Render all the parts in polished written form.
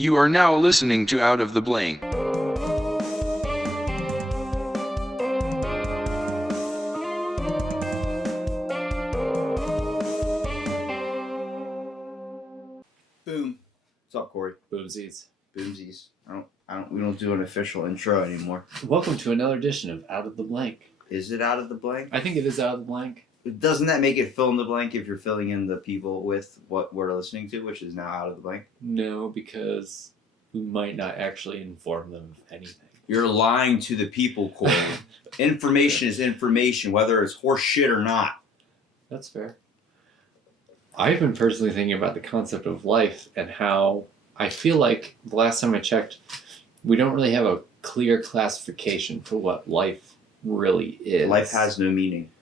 You are now listening to Out of the Blank. Boom. What's up, Cory? Boomsies. Boomsies. We don't do an official intro anymore. Welcome to another edition of Out of the Blank. Is it Out of the Blank? I think it is Out of the Blank. Doesn't that make it fill in the blank if you're filling in the people with what we're listening to, which is now Out of the Blank? No, because we might not actually inform them of anything. You're lying to the people, Cory. Information is information, whether it's horse shit or not. That's fair. I've been personally thinking about the concept of life and how I feel like the last time I checked, we don't really have a clear classification for what life really is. Life has no meaning.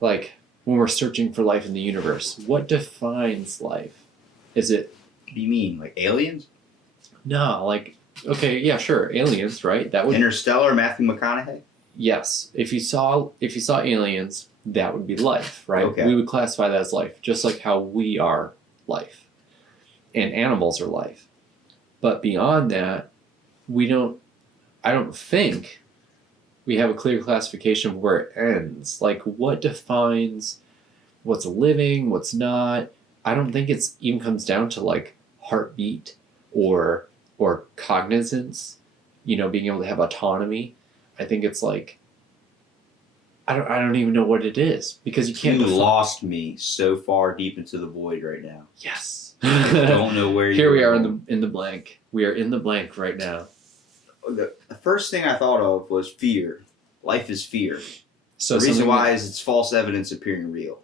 Like, when we're searching for life in the universe, what defines life? Is it... What do you mean? Like aliens? No, like... Okay, yeah, sure, aliens, right? That would... Interstellar, Matthew McConaughey? Yes. If you saw aliens, that would be life, right? Okay. We would classify that as life, just like how we are life. And animals are life. But beyond that, I don't think we have a clear classification of where it ends. Like, what defines what's living, what's not? I don't think it's even comes down to, like, heartbeat or cognizance, being able to have autonomy. I think it's like, I don't even know what it is, because you can't. You lost me so far deep into the void right now. Yes. I don't know where. Here we are in the blank. We are in the blank right now. The first thing I thought of was fear. Life is fear. So the reason why is it's false evidence appearing real.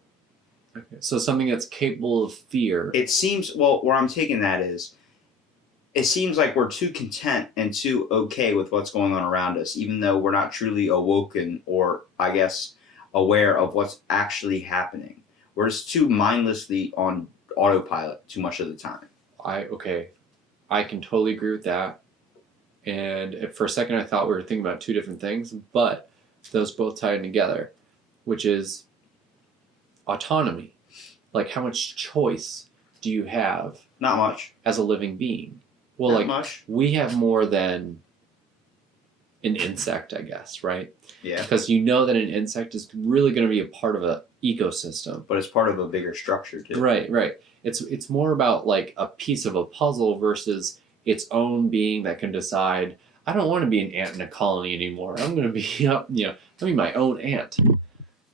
Okay. So something that's capable of fear. It seems, where I'm taking that is, it seems like we're too content and too okay with what's going on around us, even though we're not truly awoken or, I guess, aware of what's actually happening. We're just too mindlessly on autopilot too much of the time. I can totally agree with that. And for a second I thought we were thinking about two different things, but those both tie in together, which is autonomy. Like, how much choice do you have? Not much. As a living being? Well, Not much. We have more than an insect, I guess, right? Yeah. Because you know that an insect is really going to be a part of an ecosystem. But it's part of a bigger structure, too. Right. It's more about, like, a piece of a puzzle versus its own being that can decide, I don't want to be an ant in a colony anymore. I'm going to be, I'll be my own ant.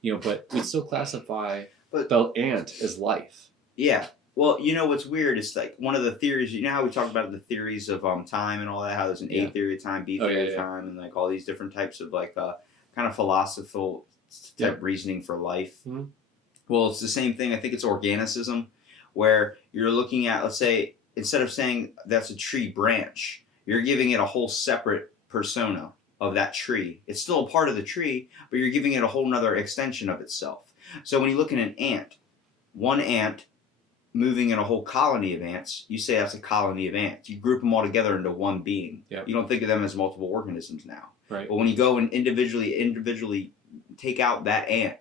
But we still classify the ant as life. Yeah. Well, what's weird is, like, one of the theories, how we talk about the theories of time and all that, how there's an A theory of time, B theory of time, and, like, all these different types of, like, kind of philosophical type reasoning for life. Mm-hmm. Well, it's the same thing. I think it's organicism, where you're looking at, let's say, instead of saying that's a tree branch, you're giving it a whole separate persona of that tree. It's still a part of the tree, but you're giving it a whole nother extension of itself. So when you look at an ant, one ant moving in a whole colony of ants, you say that's a colony of ants. You group them all together into one being. Yep. You don't think of them as multiple organisms now. Right. But when you go and individually take out that ant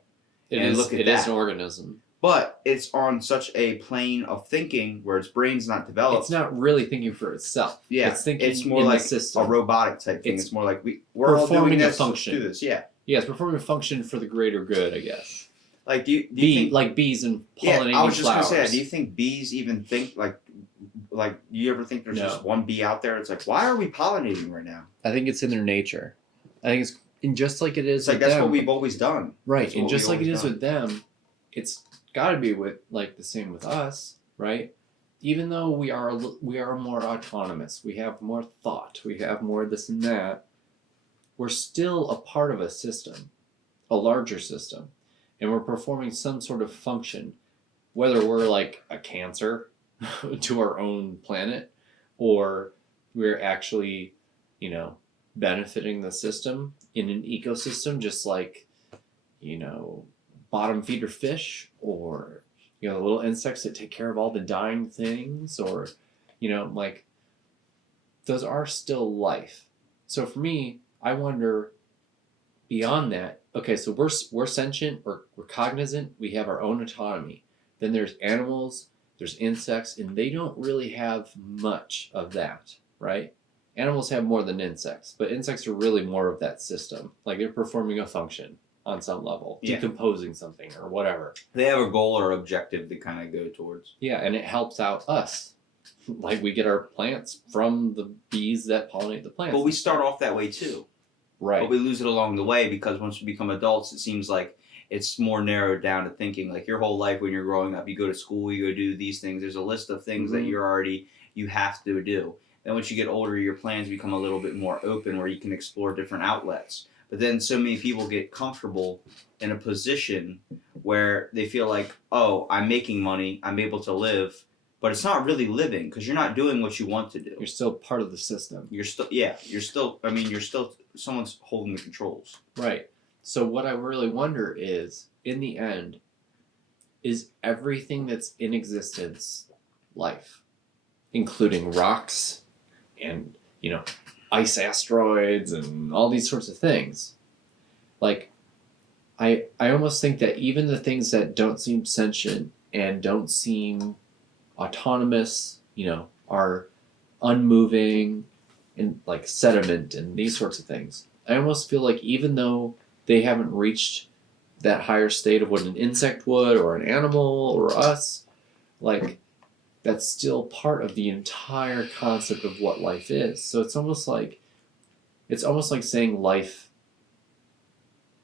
look at that. It is an organism. But it's on such a plane of thinking where its brain's not developed. It's not really thinking for itself. Yeah, it's thinking it's more in like the system. a robotic type thing. It's more like we're all doing this. Function. Let's do this. Yeah. Yeah, it's performing a function for the greater good, I guess. Like, do you think, like bees and pollinating flowers? Yeah, I was just gonna say that. Do you think bees even think like do you ever think there's just one bee out there? It's like, why are we pollinating right now? I think it's in their nature. I think it's just like it is. It's like that's what we've always done. Right, and just like it is with them, it's got to be with like the same with us, right? Even though we are more autonomous, we have more thought, we have more this and that, we're still a part of a system, a larger system, and we're performing some sort of function, whether we're like a cancer to our own planet, or we're actually, benefiting the system in an ecosystem, just like, bottom feeder fish, or the little insects that take care of all the dying things, or like, those are still life. So for me, I wonder, beyond that, okay, so we're sentient, we're cognizant, we have our own autonomy. Then there's animals there's insects, and they don't really have much of that, right? Animals have more than insects, but insects are really more of that system. Like they're performing a function on some level, Yeah. decomposing something or whatever. They have a goal or objective to kind of go towards. Yeah, and it helps out us. Like we get our plants from the bees that pollinate the plants. But we start off that way too. Right. But we lose it along the way because once we become adults, it seems like it's more narrowed down to thinking. Like your whole life when you're growing up, you go to school, you go do these things. There's a list of things that you have to do. Then once you get older, your plans become a little bit more open where you can explore different outlets. But then so many people get comfortable in a position where they feel like, oh, I'm making money, I'm able to live, but it's not really living because you're not doing what you want to do. You're still part of the system. You're still someone's holding the controls. Right. So what I really wonder is, in the end, is everything that's in existence life, including rocks and, ice asteroids and all these sorts of things. Like, I almost think that even the things that don't seem sentient and don't seem autonomous, are unmoving and like sediment and these sorts of things. I almost feel like even though they haven't reached that higher state of what an insect would or an animal or us, like that's still part of the entire concept of what life is. So it's almost like saying life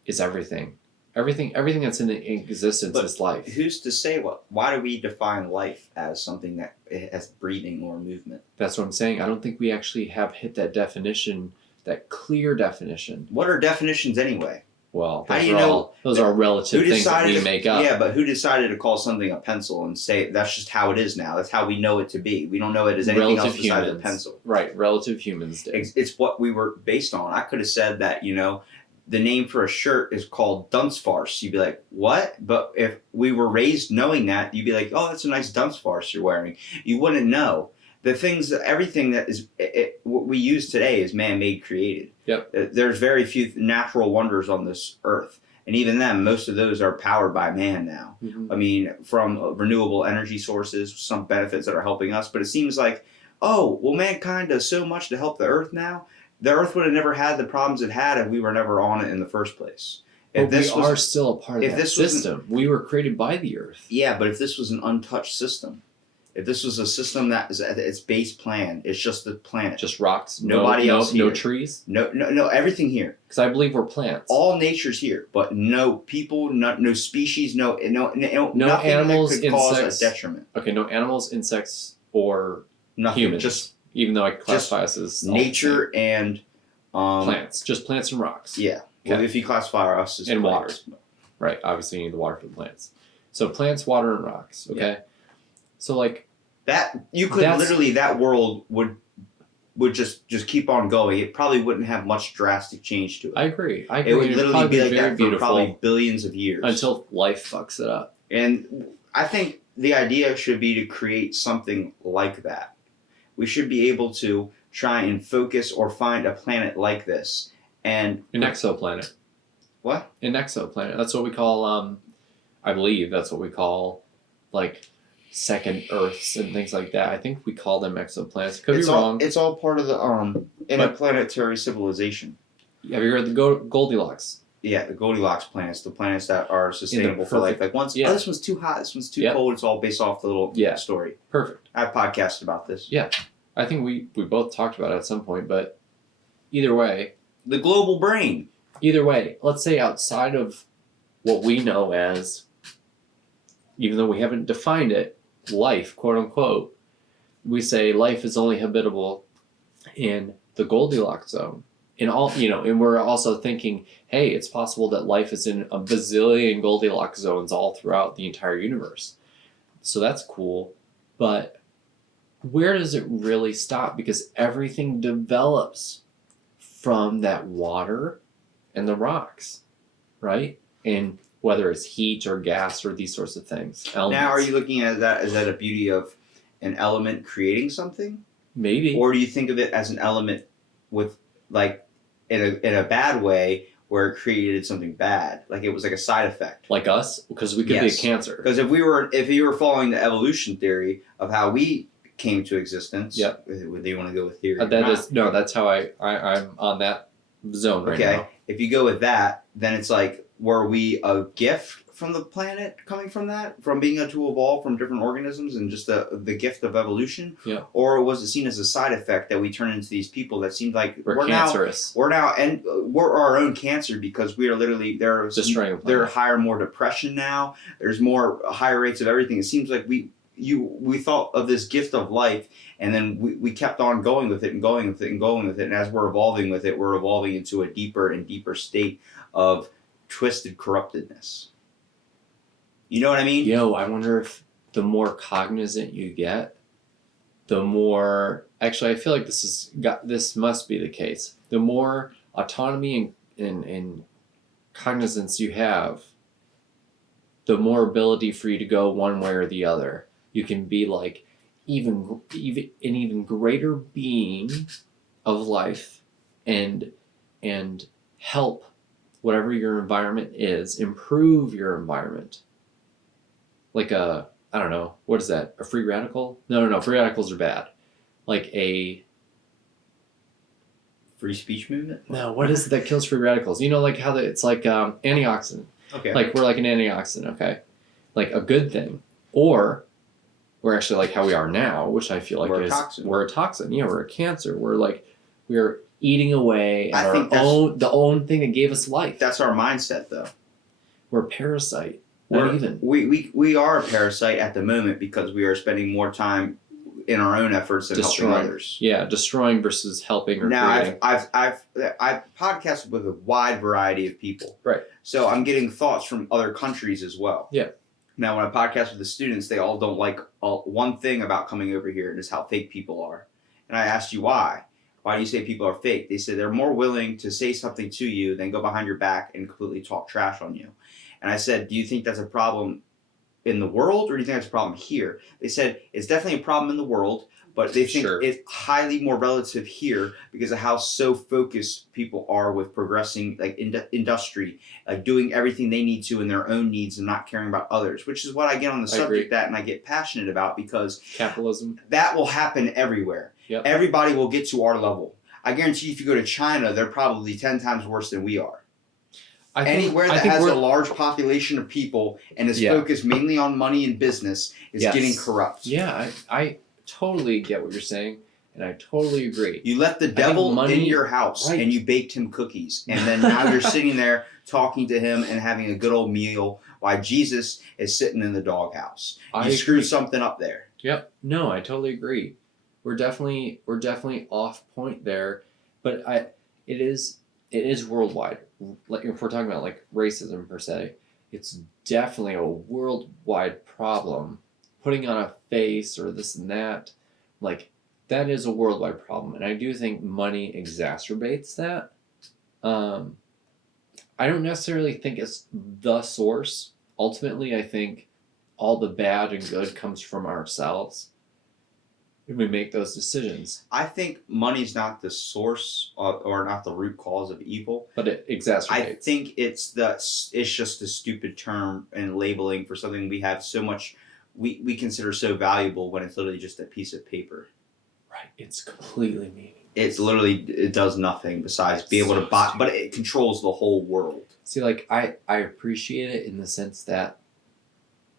is everything. Everything that's in existence is life. Who's to say why do we define life as something that has breathing or movement? That's what I'm saying. I don't think we actually have hit that definition, that clear definition. What are definitions anyway? Well, those are relative things that we make up. Yeah, but who decided to call something a pencil and say that's just how it is now? That's how we know it to be. We don't know it as anything else besides a pencil. Right, relative humans did. It's what we were based on. I could have said that, the name for a shirt is called dunce farce. You'd be like, what? But if we were raised knowing that, you'd be like, oh, that's a nice dunce farce you're wearing. You wouldn't know. Everything that is what we use today is man-made created. Yep. There's very few natural wonders on this earth. And even then, most of those are powered by man now. Mm-hmm. I mean, from renewable energy sources, some benefits that are helping us. But it seems like, oh, well, mankind does so much to help the earth now. The earth would have never had the problems it had if we were never on it in the first place. But we are still a part of that system. We were created by the earth. Yeah, but if this was an untouched system, if this was a system that is at its base plan, it's just the planet. Just rocks. Nobody else here. No trees? No, everything here. Because I believe we're plants. All nature's here, but no people, no species, no nothing animals, that could insects, cause a detriment. Okay, no animals, insects, or Nothing. humans. Just even though I classify us as nature and plants. Just plants and rocks. Yeah. Okay. Well, if you classify us as and plants. water. Right. Obviously, you need the water for the plants. So plants, water, and rocks. Okay. Yeah. So like that, you could literally that world would just keep on going. It probably wouldn't have much drastic change to it. I agree. It would literally be like that for probably billions of years until life fucks it up. And I think the idea should be to create something like that. We should be able to try and focus or find a planet like this. And an exoplanet. What? An exoplanet. That's what we call, I believe that's what we call, like, second Earths and things like that. I think we call them exoplanets. Could be wrong. It's all part of the interplanetary civilization. Have you heard the Goldilocks? Yeah, the Goldilocks planets, the planets that are sustainable for life. Like once, this one's too hot, this one's too cold. It's all based off the little story. Perfect. I've podcasted about this. Yeah, I think we both talked about it at some point, but either way. The global brain. Either way, let's say outside of what we know as, even though we haven't defined it, life, quote unquote, we say life is only habitable in the Goldilocks zone. And we're also thinking, hey, it's possible that life is in a bazillion Goldilocks zones all throughout the entire universe. So that's cool. But where does it really stop? Because everything develops from that water and the rocks, right? And whether it's heat or gas or these sorts of things. Elements. Now, are you looking at that as a beauty of an element creating something? Maybe. Or do you think of it as an element with, like, in a bad way, where it created something bad. Like it was like a side effect. Like us, because we could be a cancer. Because if you were following the evolution theory of how we came to existence, yep. Whether you want to go with theory, that's how I'm on that zone right now. If you go with that, then it's like, were we a gift from the planet coming from that, from being able to evolve from different organisms and just the gift of evolution? Yeah. Or was it seen as a side effect that we turn into these people that seemed like we're cancerous? We're our own cancer because we are literally destroying the planet. There are higher, more depression now. There's more higher rates of everything. It seems like we thought of this gift of life, and then we kept on going with it and going with it and going with it. And as we're evolving with it, we're evolving into a deeper and deeper state of twisted corruptedness. You know what I mean? Yo, I wonder if the more cognizant you get, the more... Actually, I feel like this must be the case. The more autonomy and cognizance you have, the more ability for you to go one way or the other. You can be like even an even greater being of life and help whatever your environment is, improve your environment. Like I don't know, what is that? A free radical? No, free radicals are bad. Like a free speech movement? No, what is it that kills free radicals? You know, like how it's like antioxidant. Okay. Like we're like an antioxidant, okay? Like a good thing. Or we're actually like how we are now, which I feel like we're a toxin. Yeah, we're a cancer. We're eating away at the own thing that gave us life. That's our mindset, though. We're a parasite. We are a parasite at the moment because we are spending more time in our own efforts than helping others. Yeah, destroying versus helping or creating. I've podcasted with a wide variety of people. Right. So I'm getting thoughts from other countries as well. Yeah. Now, when I podcast with the students, they all don't like one thing about coming over here, and it's how fake people are. And I asked you why. Why do you say people are fake? They said they're more willing to say something to you than go behind your back and completely talk trash on you. And I said, do you think that's a problem in the world, or do you think that's a problem here? They said it's definitely a problem in the world, but they think it's highly more relative here because of how so focused people are with progressing, like industry, doing everything they need to in their own needs and not caring about others, which is what I get on the subject and I get passionate about because capitalism. That will happen everywhere. Yep. Everybody will get to our level. I guarantee you, if you go to China, they're probably 10 times worse than we are. Anywhere that has a large population of people and is focused mainly on money and business is getting corrupt. Yeah, I totally get what you're saying, and I totally agree. You let the devil in your house and you baked him cookies, and then now you're sitting there talking to him and having a good old meal while Jesus is sitting in the doghouse. You screwed something up there. Yep. No, I totally agree. We're definitely off point there, but it is worldwide. Like if we're talking about like racism per se, it's definitely a worldwide problem. Putting on a face or this and that, like that is a worldwide problem, and I do think money exacerbates that. I don't necessarily think it's the source. Ultimately, I think all the bad and good comes from ourselves. We make those decisions. I think money's not the source or not the root cause of evil, but it exacerbates. I think it's just a stupid term and labeling for something we have so much we consider so valuable when it's literally just a piece of paper. Right. It's completely meaningless. It does nothing besides be able to buy, but it controls the whole world. See, like I appreciate it in the sense that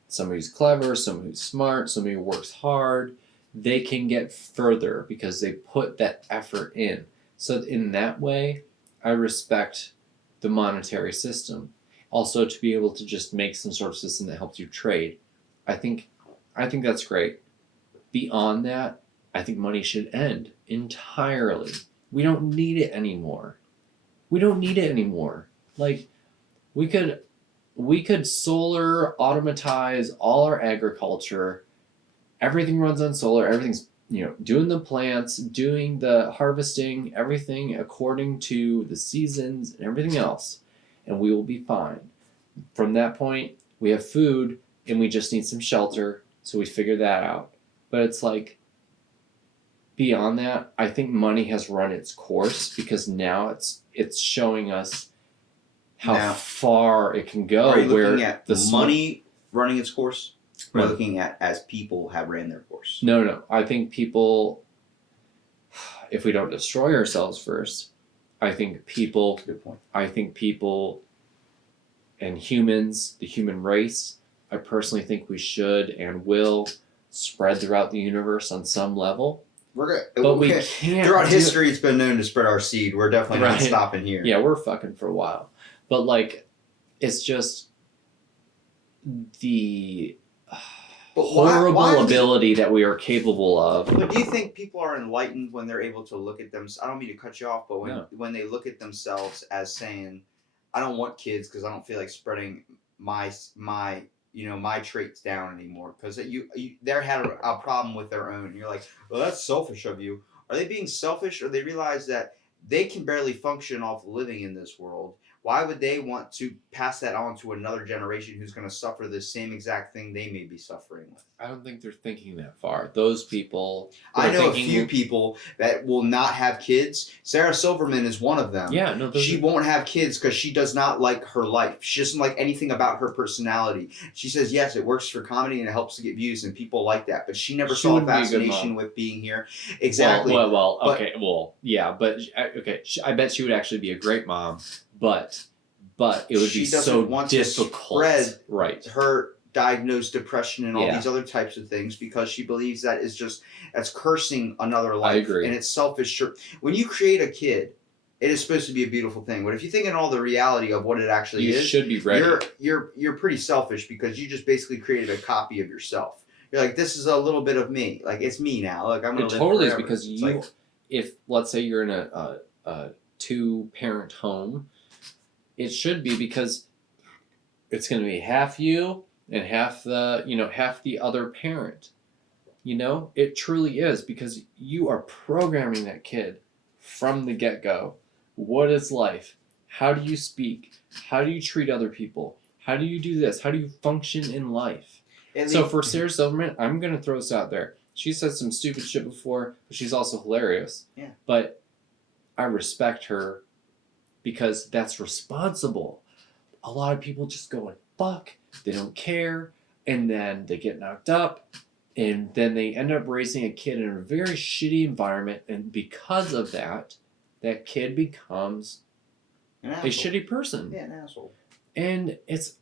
somebody who's clever, somebody who's smart, somebody who works hard, they can get further because they put that effort in. So in that way, I respect the monetary system. Also, to be able to just make some sort of system that helps you trade, I think that's great. Beyond that, I think money should end entirely. We don't need it anymore. Like, we could solar automatize all our agriculture. Everything runs on solar. Everything's, doing the plants, doing the harvesting, everything according to the seasons and everything else. And we will be fine. From that point, we have food and we just need some shelter. So we figure that out. But it's like, beyond that, I think money has run its course because now it's showing us how Now, far it can go. Are you where looking at the money running its course? Or are you No. looking at as people have ran their course? No. I think people, if we don't destroy ourselves first, I think people, Good point. and humans, the human race, I personally think we should and will spread throughout the universe on some level. We're good. But we can't. Throughout history, it's been known to spread our seed. We're definitely not Right. stopping here. Yeah, we're fucking for a while. But like, it's just the But horrible why ability that we are capable of. But do you think people are enlightened when they're able to look at them? I don't mean to cut you off, but when they look at themselves as saying, "I don't want kids because I don't feel like spreading my traits down anymore," because they had a problem with their own. And you're like, well, that's selfish of you. Are they being selfish, or they realize that they can barely function off living in this world? Why would they want to pass that on to another generation who's going to suffer the same exact thing they may be suffering with? I don't think they're thinking that far. Those people. I know a few people that will not have kids. Sarah Silverman is one of them. Yeah, no. She won't have kids because she does not like her life. She doesn't like anything about her personality. She says, yes, it works for comedy and it helps to get views and people like that. But she never saw a fascination with being here. Exactly. Yeah, but okay. I bet she would actually be a great mom, but it would be so difficult. Right. Her diagnosed depression and all Yeah. these other types of things because she believes that's cursing another life. I agree. And it's selfish. When you create a kid, it is supposed to be a beautiful thing. But if you think in all the reality of what it actually is, you should be ready. You're pretty selfish because you just basically created a copy of yourself. You're like, this is a little bit of me. Like, it's me now. Like, I'm gonna live totally forever. Is because if let's say you're in a 2-parent home, it should be because it's going to be half you and half the other parent. It truly is because you are programming that kid from the get-go. What is life? How do you speak? How do you treat other people? How do you do this? How do you function in life? So for Sarah Silverman, I'm going to throw this out there. She said some stupid shit before, but she's also hilarious. Yeah. But I respect her because that's responsible. A lot of people just go and fuck. They don't care. And then they get knocked up. And then they end up raising a kid in a very shitty environment. And because of that kid becomes a shitty person. Yeah, an asshole. And it's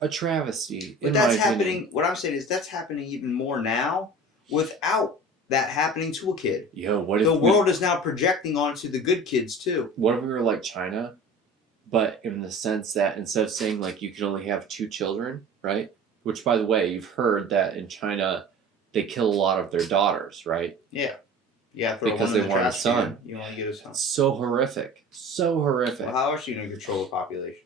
a travesty. But that's happening. What I'm saying is that's happening even more now without that happening to a kid. Yo, what if the world is now projecting onto the good kids too? What if we were like China, but in the sense that instead of saying like you can only have 2 children, right? Which, by the way, you've heard that in China they kill a lot of their daughters, right? Yeah. Yeah, because they want a son. You only get a son. So horrific. Well, how else are you going to control the population?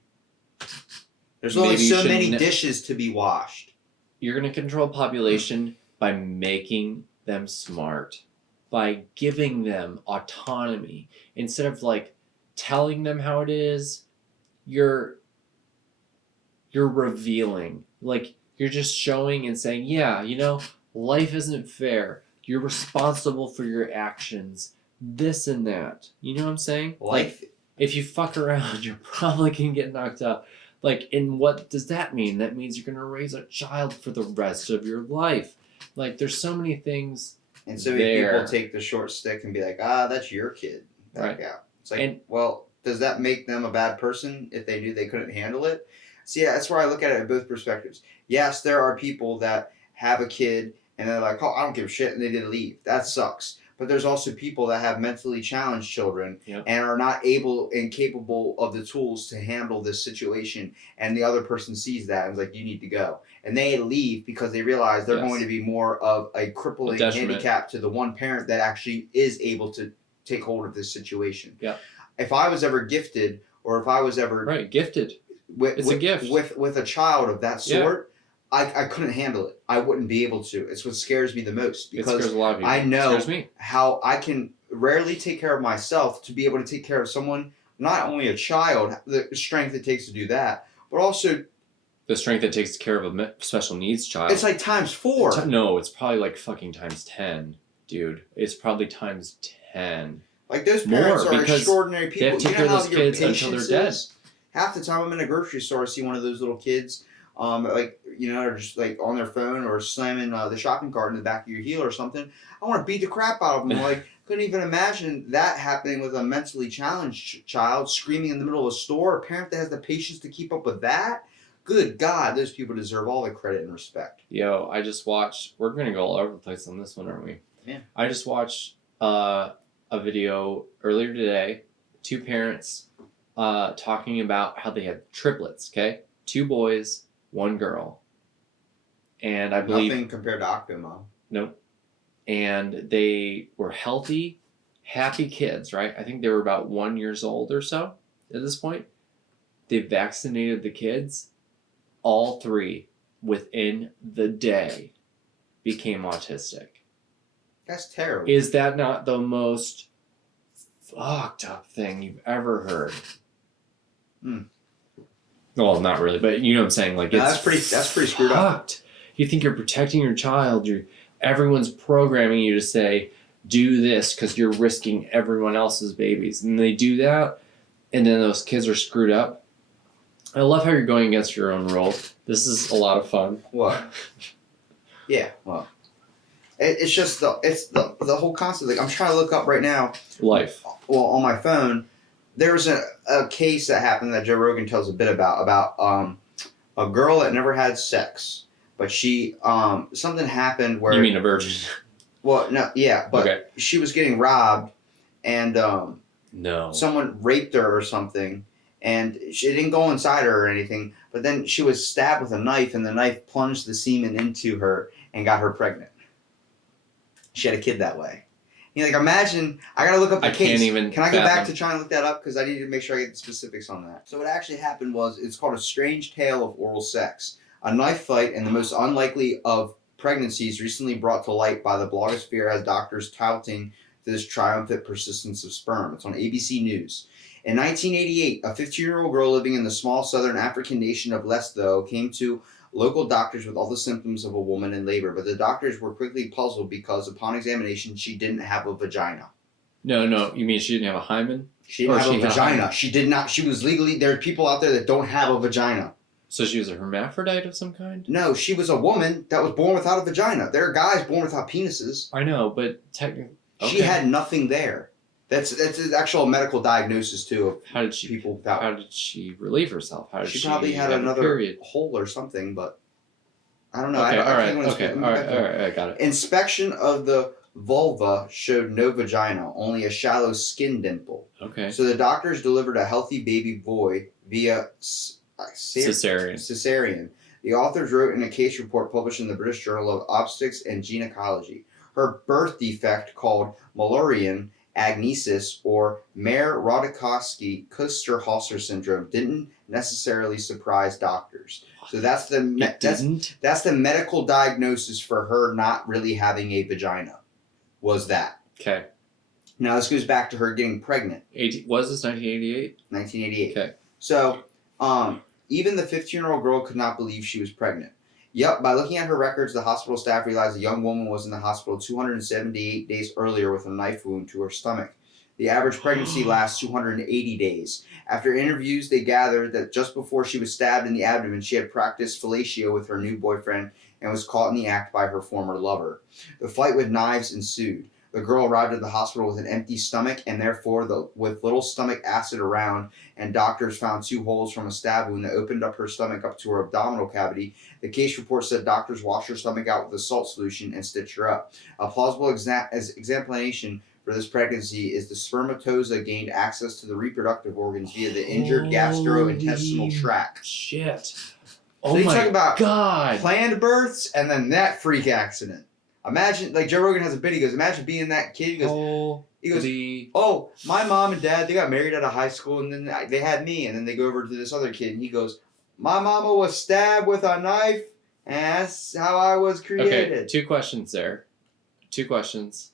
There's only so many dishes to be washed. You're going to control population by making them smart, by giving them autonomy. Instead of like telling them how it is, you're revealing. Like you're just showing and saying, yeah, life isn't fair. You're responsible for your actions. This and that. You know what I'm saying? Life. Like, if you fuck around, you're probably going to get knocked up. Like, and what does that mean? That means you're going to raise a child for the rest of your life. Like, there's so many things. And so many people take the short stick and be like, that's your kid. Right. Yeah. It's like, well, does that make them a bad person if they knew they couldn't handle it? See, that's where I look at it in both perspectives. Yes, there are people that have a kid and they're like, I don't give a shit, and they didn't leave. That sucks. But there's also people that have mentally challenged children and are not able and capable of the tools to handle this situation. And the other person sees that and is like, you need to go. And they leave because they realize they're going to be more of a crippling handicap to the one parent that actually is able to take hold of this situation. Yeah. If I was ever gifted or if I was ever... gifted. It's a gift. With a child of that sort... I couldn't handle it. I wouldn't be able to. It's what scares me the most because it scares a lot of people. I know how I can rarely take care of myself to be able to take care of someone, not only a child, the strength it takes to do that, but also the strength it takes to care of a special needs child. It's like times 4. No, it's probably like fucking times 10, dude. It's probably times 10. Like those parents are extraordinary people. They have to take care of those kids until they're dead. half the time I'm in a grocery store, I see one of those little kids, like, you know, are just like on their phone or slamming the shopping cart in the back of your heel or something. I want to beat the crap out of them. Like, couldn't even imagine that happening with a mentally challenged child screaming in the middle of a store. A parent that has the patience to keep up with that. Good God, those people deserve all the credit and respect. Yo, I just watched. We're gonna go all over the place on this one, aren't we? Yeah. I just watched a video earlier today. Two parents talking about how they had triplets. Okay, 2 boys, 1 girl, and I believe Nothing compared to Octomom. Nope. And they were healthy, happy kids, right? I think they were about 1 year old or so at this point. They vaccinated the kids. All 3 within the day became autistic. That's terrible. Is that not the most fucked up thing you've ever heard? Well, not really, but you know what I'm saying. Like, it's that's pretty screwed up. You think you're protecting your child. Everyone's programming you to say, do this because you're risking everyone else's babies. And they do that, and then those kids are screwed up. I love how you're going against your own role. This is a lot of fun. What? Yeah, well, it's just the whole concept. Like, I'm trying to look up right now. Life. Well, on my phone, there was a case that happened that Joe Rogan tells a bit about a girl that never had sex, but she something happened where. You mean a virgin? Well, no, yeah, but okay. She was getting robbed, and no, someone raped her or something. And she didn't go inside her or anything, but then she was stabbed with a knife, and the knife plunged the semen into her and got her pregnant. She had a kid that way. Like, imagine, I gotta look up the case. Can I go back to try and look that up? Because I need to make sure I get the specifics on that. So what actually happened was, it's called A Strange Tale of Oral Sex. A knife fight and the most unlikely of pregnancies recently brought to light by the blogosphere as doctors touting this triumphant persistence of sperm. It's on ABC News. In 1988, a 15-year-old girl living in the small southern African nation of Lesotho came to local doctors with all the symptoms of a woman in labor, but the doctors were quickly puzzled because upon examination, she didn't have a vagina. No, you mean she didn't have a hymen? She didn't have a vagina. She did not. She was legally, there are people out there that don't have a vagina. So she was a hermaphrodite of some kind? No, she was a woman that was born without a vagina. There are guys born without penises. I know, but technically... Okay. She had nothing there. That's an actual medical diagnosis too of how did she people without. How did she relieve herself? How did she probably had another hole or something, but I don't know. Okay, all right, I got it. Inspection of the vulva showed no vagina, only a shallow skin dimple. Okay. So the doctors delivered a healthy baby boy via cesarean. The authors wrote in a case report published in the British Journal of Obstetrics and Gynecology. Her birth defect, called Mullerian agnesis or Mayer-Rodikovsky-Kuster-Hauser syndrome, didn't necessarily surprise doctors. So that's the medical diagnosis for her not really having a vagina. Was that? Okay. Now this goes back to her getting pregnant. Was this 1988? 1988. Okay. So, even the 15-year-old girl could not believe she was pregnant. Yep, by looking at her records, the hospital staff realized the young woman was in the hospital 278 days earlier with a knife wound to her stomach. The average pregnancy lasts 280 days. After interviews, they gathered that just before she was stabbed in the abdomen, she had practiced fellatio with her new boyfriend and was caught in the act by her former lover. The fight with knives ensued. The girl arrived at the hospital with an empty stomach and therefore with little stomach acid around, and doctors found 2 holes from a stab wound that opened up her stomach up to her abdominal cavity. The case report said doctors washed her stomach out with a salt solution and stitched her up. A plausible explanation for this pregnancy is the spermatozoa gained access to the reproductive organs via the injured gastrointestinal tract. Shit. So you talk about God. Planned births and then that freak accident. Imagine, like Joe Rogan has a bit, he goes, imagine being that kid. He goes, oh, my mom and dad, they got married out of high school and then they had me. And then they go over to this other kid and he goes, my mama was stabbed with a knife and that's how I was created. Okay, 2 questions there. 2 questions.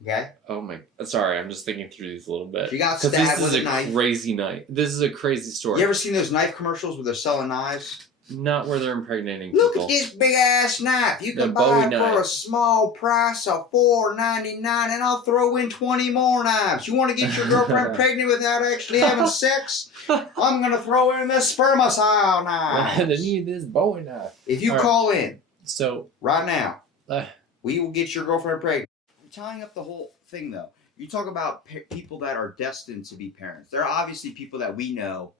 Okay. Oh my, sorry, I'm just thinking through these a little bit. She got stabbed with a knife. Crazy night. This is a crazy story. You ever seen those knife commercials where they're selling knives? Not where they're impregnating Look people. at this big ass knife. You The can Bowie buy it for knife. a small price of $4.99, and I'll throw in 20 more knives. You want to get your girlfriend pregnant without actually having sex? I'm gonna throw in this spermicide I knife. need this Bowie knife. If you All right. call in So, right now, uh, we will get your girlfriend pregnant. Tying up the whole thing, though, you talk about people that are destined to be parents. There are obviously people that we know,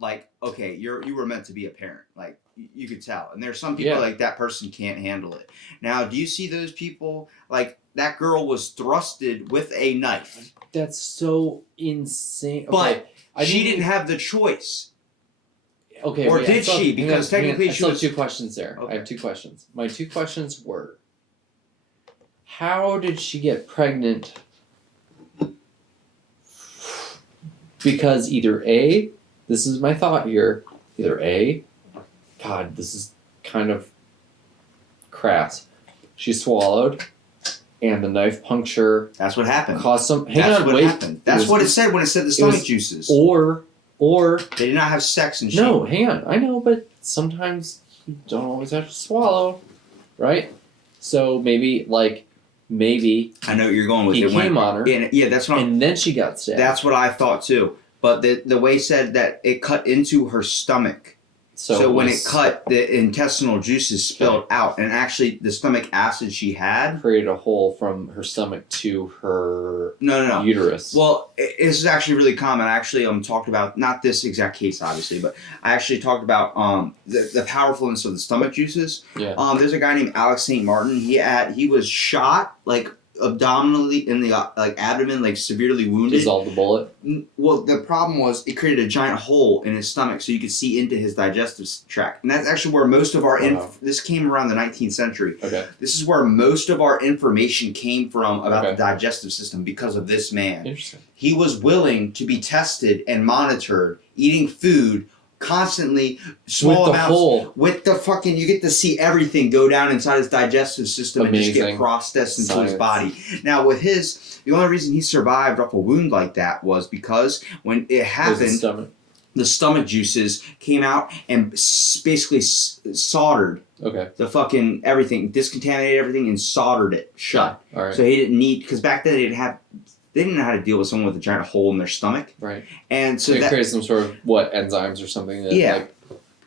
like, okay, you were meant to be a parent. Like, you could tell. And there's some people like that person can't handle it. Now, do you see those people, like, that girl was thrusted with a knife. that's so insane. But okay, she didn't have the choice. Okay, Or wait, did she? Because technically I she still have was... 2 questions there. Okay. I have 2 questions. My 2 questions were, how did she get pregnant? Because either A, this is my thought here, either A, God, this is kind of crass. She swallowed, and the knife puncture That's what happened. caused some. That's what wait. happened. That's what it said when it said the stomach juices. Or They did not have sex and shit. no, hang on. I know, but sometimes you don't always have to swallow, right? So maybe I know what you're going with. he It came went, on her, yeah, that's what and then she got stabbed. that's what I thought too. But the way said that it cut into her stomach. So when it cut, the intestinal juices spilled out, and actually the stomach acid she had created a hole from her stomach to her no uterus. Well, this is actually really common. I actually talked about, not this exact case obviously, but I actually talked about the powerfulness of the stomach juices. Yeah. There's a guy named Alex St. Martin. He was shot like abdominally in the like abdomen, like severely wounded. Dissolved the bullet. Well, the problem was it created a giant hole in his stomach, so you could see into his digestive tract, and that's actually where most of our this came around the 19th century. Okay. This is where most of our information came from about the digestive system because of this man. Interesting. He was willing to be tested and monitored, eating food constantly, small amounts. With the fucking, you get to see everything go down inside his digestive system and just get processed into his body. Now, with his, the only reason he survived off a wound like that was because when it happened, the stomach juices came out and basically soldered the fucking everything, discontaminated everything and soldered it shut. All right. So he didn't need, because back then they didn't know how to deal with someone with a giant hole in their stomach. Right. And so that created some sort of enzymes or something that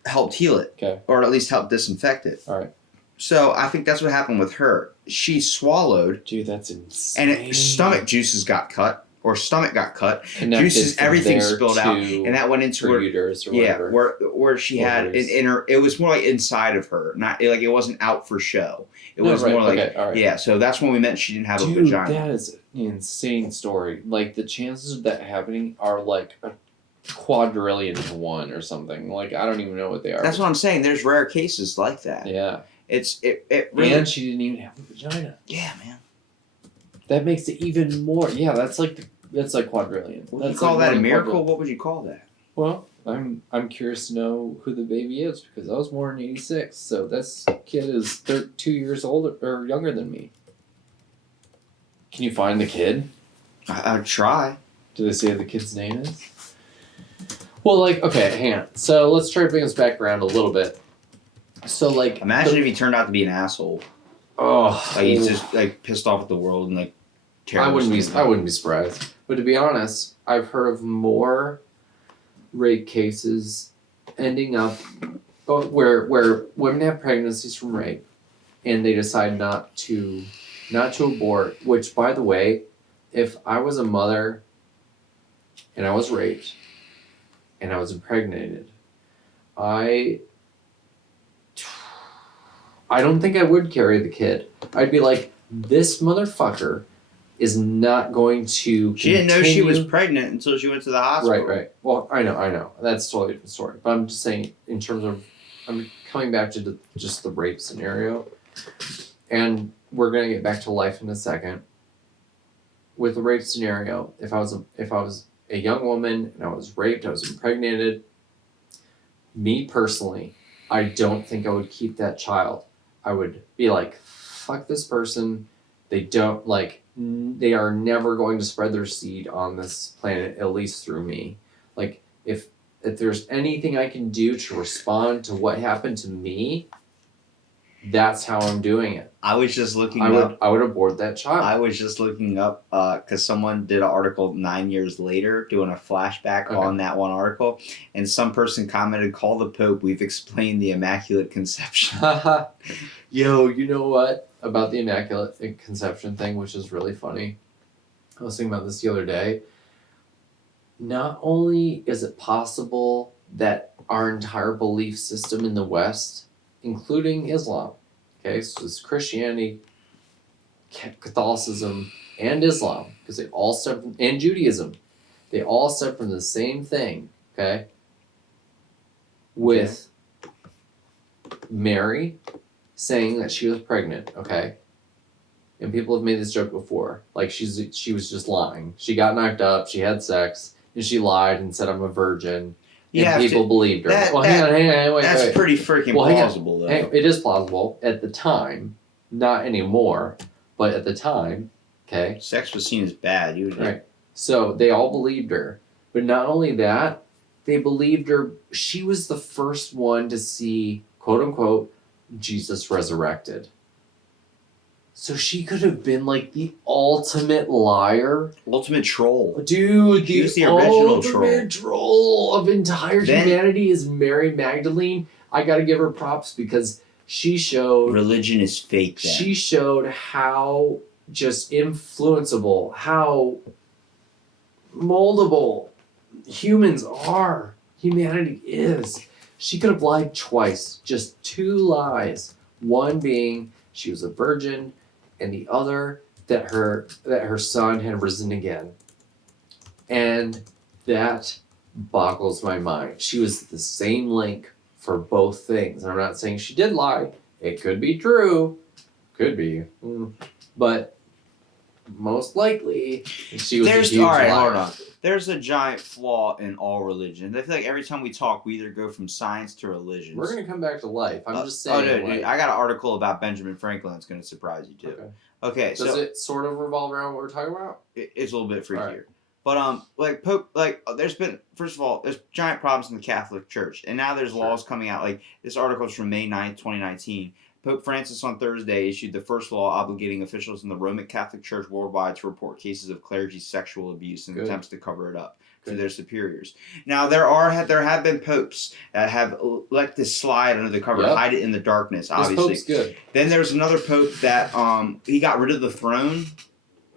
helped heal it. Okay. Or at least helped disinfect it. All right. So I think that's what happened with her. She swallowed. Dude, that's insane. And stomach juices got cut. Or stomach got cut. Connected juices, everything spilled out. And that went into her uterus or whatever. where she had an inner, it was more like inside of her. Not like it wasn't out for show. It was more like, so that's when we meant she didn't have a vagina. That is an insane story. Like, the chances of that happening are like a quadrillion to 1 or something. Like, I don't even know what they are. That's what I'm saying. There's rare cases like that. Yeah. It really... And she didn't even have a vagina. Yeah, man. That makes it even more. Yeah, that's like quadrillion. Would you call that a miracle? What would you call that? Well, I'm curious to know who the baby is, because I was born in '86, so this kid is 2 years older or younger than me. Can you find the kid? I'd try. Do they say what the kid's name is? Well, okay, hang on. So let's try to bring us back around a little bit. So, imagine if he turned out to be an asshole. Oh, he's just pissed off at the world and terrible. I wouldn't be surprised. But to be honest, I've heard of more rape cases ending up where women have pregnancies from rape, and they decide not to abort. Which, by the way, if I was a mother and I was raped and I was impregnated, I don't think I would carry the kid. I'd be like, this motherfucker is not going to She didn't know she was pregnant until she went to the hospital. Right. Well, I know. That's totally different story. But I'm just saying, in terms of, I'm coming back to just the rape scenario. And we're going to get back to life in a second. With the rape scenario, if I was a young woman and I was raped, I was impregnated, me personally, I don't think I would keep that child. I would be like, fuck this person. They are never going to spread their seed on this planet, at least through me. if there's anything I can do to respond to what happened to me, that's how I'm doing it. I was just looking I would abort that child. I was just looking up because someone did an article 9 years later doing a flashback on that one article, and some person commented, "Call the Pope. We've explained the Immaculate Conception." Yo, you know what about the Immaculate Conception thing, which is really funny? I was thinking about this the other day. Not only is it possible that our entire belief system in the West, including Islam, okay, so it's Christianity, Catholicism, and Islam, because they all stem from, and Judaism, they all stem from the same thing, okay? With Mary saying that she was pregnant, okay? And people have made this joke before, like she was just lying. She got knocked up, she had sex, and she lied and said I'm a virgin. And people believed her. Hang on, wait. That's pretty freaking plausible, though. It is plausible at the time, not anymore, but at the time, okay? Sex was seen as bad, usually. Right. So they all believed her. But not only that, they believed her. She was the first one to see, quote unquote, Jesus resurrected. So she could have been like the ultimate liar. Ultimate troll. Dude, She was the original ultimate troll of entire humanity is Mary Magdalene. I gotta give her props because she showed... Religion is fake then. She showed how just influenceable, how moldable humans are. Humanity is. She could have lied twice. Just 2 lies. One being she was a virgin, and the other that her son had risen again. And that boggles my mind. She was the same link for both things. I'm not saying she did lie. It could be true. Could be. But most likely she was a huge liar. Hold on. There's a giant flaw in all religions. I feel like every time we talk, we either go from science to religions. We're going to come back to life. I'm just saying. Dude, I got an article about Benjamin Franklin that's going to surprise you, too. Okay, Does it sort of revolve around what we're talking about? It's a little bit freakier. Right. But, like, Pope, like, there's been, first of all, there's giant problems in the Catholic Church. And now there's laws coming out. Like, this article is from May 9th, 2019. Pope Francis on Thursday issued the first law obligating officials in the Roman Catholic Church worldwide to report cases of clergy sexual abuse and attempts to cover it up to their superiors. Now, there have been popes that have let this slide under the cover, hide it in the darkness, obviously. This pope's good. Then there's another pope that he got rid of the throne.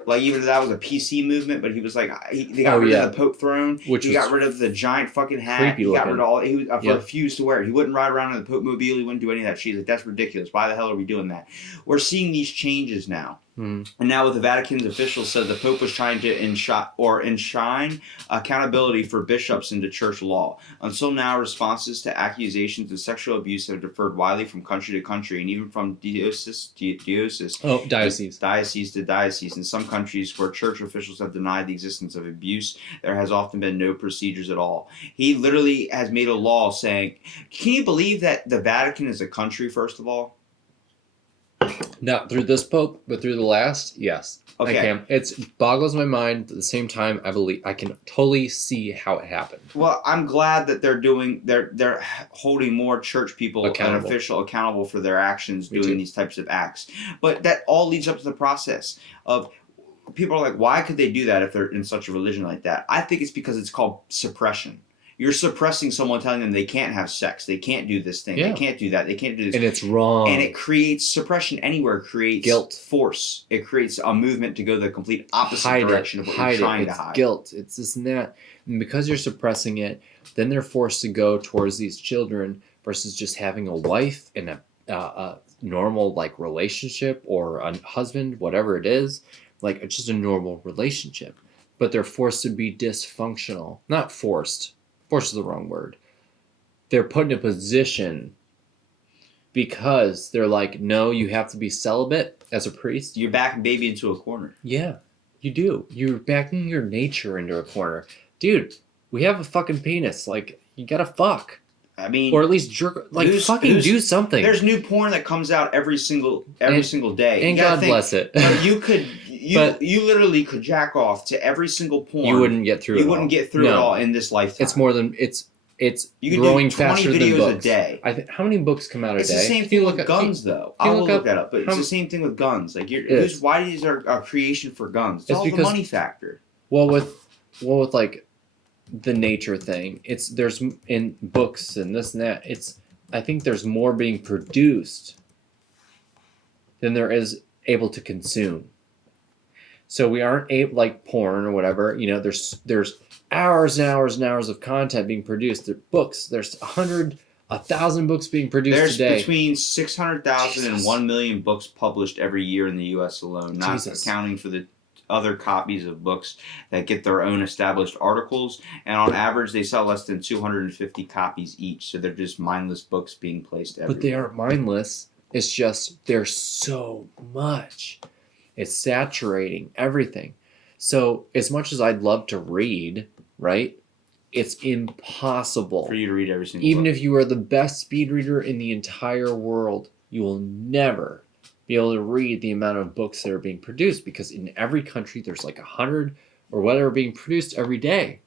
Like, even if that was a PC movement, but he was like, they got rid of the Pope throne. He got rid of the giant fucking hat. He got rid of all. He refused to wear it. He wouldn't ride around in the Pope mobile. He wouldn't do any of that shit. Like, that's ridiculous. Why the hell are we doing that? We're seeing these changes now. And now with the Vatican's officials said the Pope was trying to enshrine accountability for bishops into church law. Until now, responses to accusations of sexual abuse have differed widely from country to country and even from diocese to diocese. In some countries where church officials have denied the existence of abuse, there has often been no procedures at all. He literally has made a law saying, can you believe that the Vatican is a country, first of all? Not through this pope, but through the last, yes. Okay. I can. It boggles my mind. At the same time, I can totally see how it happened. Well, I'm glad that they're holding more church people accountable for their actions doing these types of acts. But that all leads up to the process of people are like, why could they do that if they're in such a religion like that? I think it's because it's called suppression. You're suppressing someone, telling them they can't have sex, they can't do this thing, they can't do that, they can't do this. And it's wrong. And it creates suppression anywhere. It creates guilt, force. It creates a movement to go the complete opposite direction of what you're trying to hide. Guilt. It's this and that. And because you're suppressing it, then they're forced to go towards these children versus just having a wife and a normal like relationship or a husband, whatever it is, like just a normal relationship. But they're forced to be dysfunctional. Not forced. Force is the wrong word. They're put in a position because they're like, no, you have to be celibate as a priest. You're backing baby into a corner. Yeah, you do. You're backing your nature into a corner. Dude, we have a fucking penis. Like, you gotta fuck. I mean, or at least jerk. Like, do something. There's new porn that comes out every single day. And God bless it. You literally could jack off to every single porn. You wouldn't get through. You wouldn't get through it all in this lifetime. It's more than it's it's You can growing do 20 faster than videos a books. day. How many books come out a It's day? the same thing with guns, though. I will look that up, but it's the same thing with guns. Like, why is there a creation for guns? It's all the money factor. Well, with like the nature thing, there's in books and this and that. I think there's more being produced than there is able to consume. So we aren't able, like porn or whatever. There's hours and hours and hours of content being produced. There are books. There's 1,000 books being produced today. There's between 600,000 and 1 million books published every year in the U.S. alone, not accounting for the other copies of books that get their own established articles. And on average, they sell less than 250 copies each. So they're just mindless books being placed everywhere. But they aren't mindless. It's just there's so much. It's saturating everything. So as much as I'd love to read, right? It's impossible for you to read every single Even book. if you are the best speed reader in the entire world, you will never be able to read the amount of books that are being produced, because in every country there's like 100 or whatever being produced every day.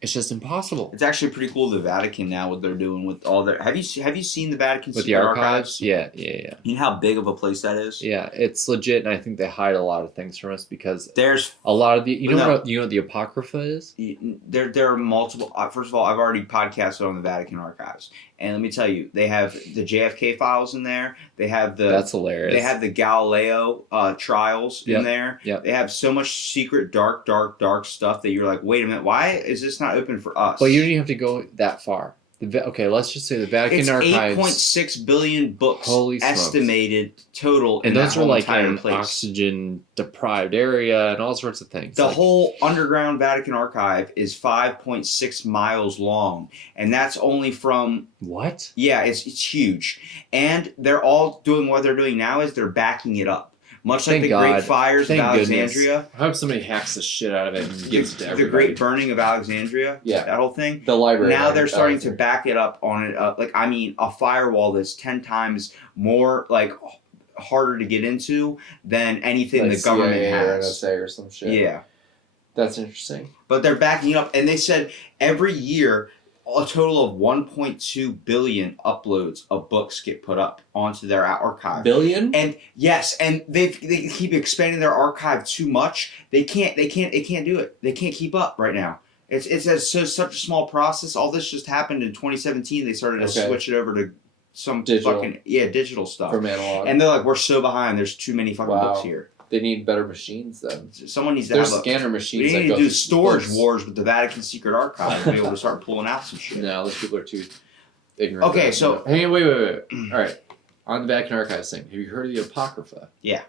It's just impossible. It's actually pretty cool, the Vatican now, what they're doing with all their... Have you seen the Vatican with Secret the archives? Yeah. You know how big of a place that is? Yeah, it's legit, and I think they hide a lot of things from us because there's a lot of the... You know what the Apocrypha is? There are multiple... First of all, I've already podcasted on the Vatican archives. And let me tell you, they have the JFK files in there. They have the... That's hilarious. They have the Galileo trials in there. Yep. They have so much secret, dark stuff that you're like, wait a minute, why is this not open for us? Well, you don't even have to go that far. Okay, let's just say the Vatican archives... It's 8.6 billion books estimated total in that whole entire place. And those are like in an place. oxygen-deprived area and all sorts of things. The whole underground Vatican archive is 5.6 miles long. And that's only from... What? Yeah, it's huge. And they're all doing what they're doing now is they're backing it up. Much like the Great Fires of Alexandria. I hope somebody hacks the shit out of it and gives it to everybody. The Great Burning of Alexandria. Yeah. That whole thing. The library. Now they're starting to back it up on it. A firewall that's 10 times more, harder to get into than anything the government has. NSA or some shit. Yeah. That's interesting. But they're backing it up. And they said every year, a total of 1.2 billion uploads of books get put up onto their archive. Billion? And yes, and they keep expanding their archive too much. They can't do it. They can't keep up right now. It's such a small process. All this just happened in 2017. They started to switch it over to some digital stuff. From analog. And they're like, we're so behind. There's too many fucking books here. They need better machines then. Someone needs to have scanner machines. We need to do storage wars with the Vatican Secret Archive to be able to start pulling out some shit. No, those people are too ignorant. Okay, so... Hey, wait. All right. On the Vatican Archives thing, have you heard of the Apocrypha? Yeah.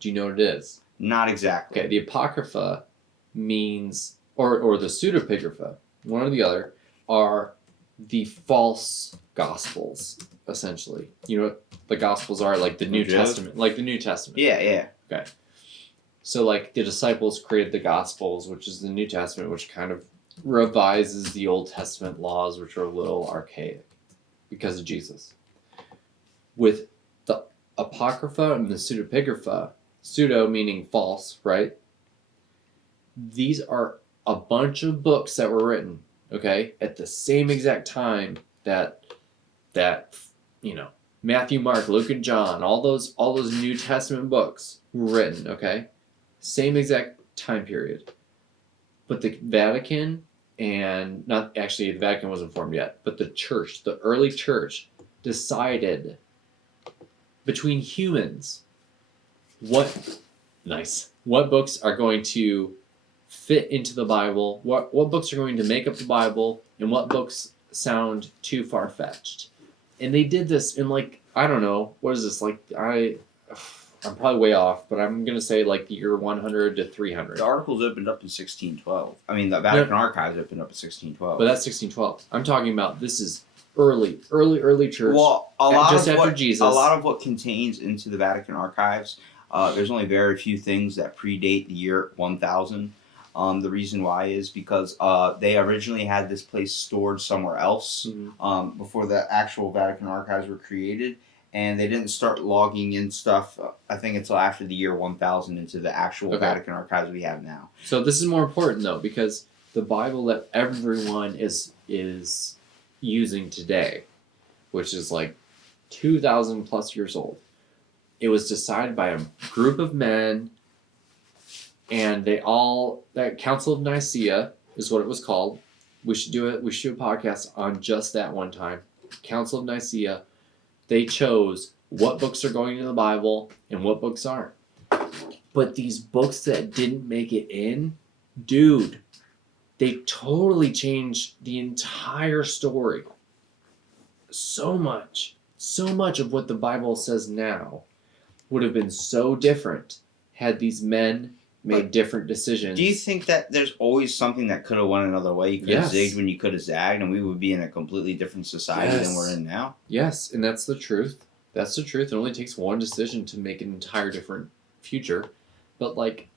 Do you know what it is? Not exactly. Okay, the Apocrypha means, or the pseudepigrapha, one or the other, are the false Gospels, essentially. You know what the Gospels are? Like the New Testament. Like the New Testament. Yeah. Okay. So, the disciples created the Gospels, which is the New Testament, which kind of revises the Old Testament laws, which are a little archaic because of Jesus. With the Apocrypha and the pseudepigrapha, pseudo meaning false, right? These are a bunch of books that were written, okay, at the same exact time that Matthew, Mark, Luke, and John, all those New Testament books were written, okay? Same exact time period. But the Vatican, and not actually, the Vatican wasn't formed yet, but the church, the early church, decided between humans what books are going to fit into the Bible, what books are going to make up the Bible, and what books sound too far-fetched. And they did this in I don't know, what is this, I'm probably way off, but I'm going to say the year 100 to 300. The articles opened up in 1612. I mean, the Vatican Archives opened up in 1612. But that's 1612. I'm talking about, this is early church. Well, after Jesus. A lot of what contains into the Vatican Archives, there's only very few things that predate the year 1000. The reason why is because they originally had this place stored somewhere else before the actual Vatican Archives were created, and they didn't start logging in stuff, I think, until after the year 1000 into the actual Vatican Archives we have now. So this is more important, though, because the Bible that everyone is is using today, which is like 2,000 plus years old. It was decided by a group of men, and that Council of Nicaea is what it was called. We should do it. We should do a podcast on just that one time. Council of Nicaea. They chose what books are going into the Bible and what books aren't. But these books that didn't make it in, dude, they totally changed the entire story. So much of what the Bible says now would have been so different had these men made different decisions. Do you think that there's always something that could have went another way? You could have zigged when you could have zagged, and we would be in a completely different society than we're in now? Yes, and that's the truth. That's the truth. It only takes one decision to make an entire different future. But, like,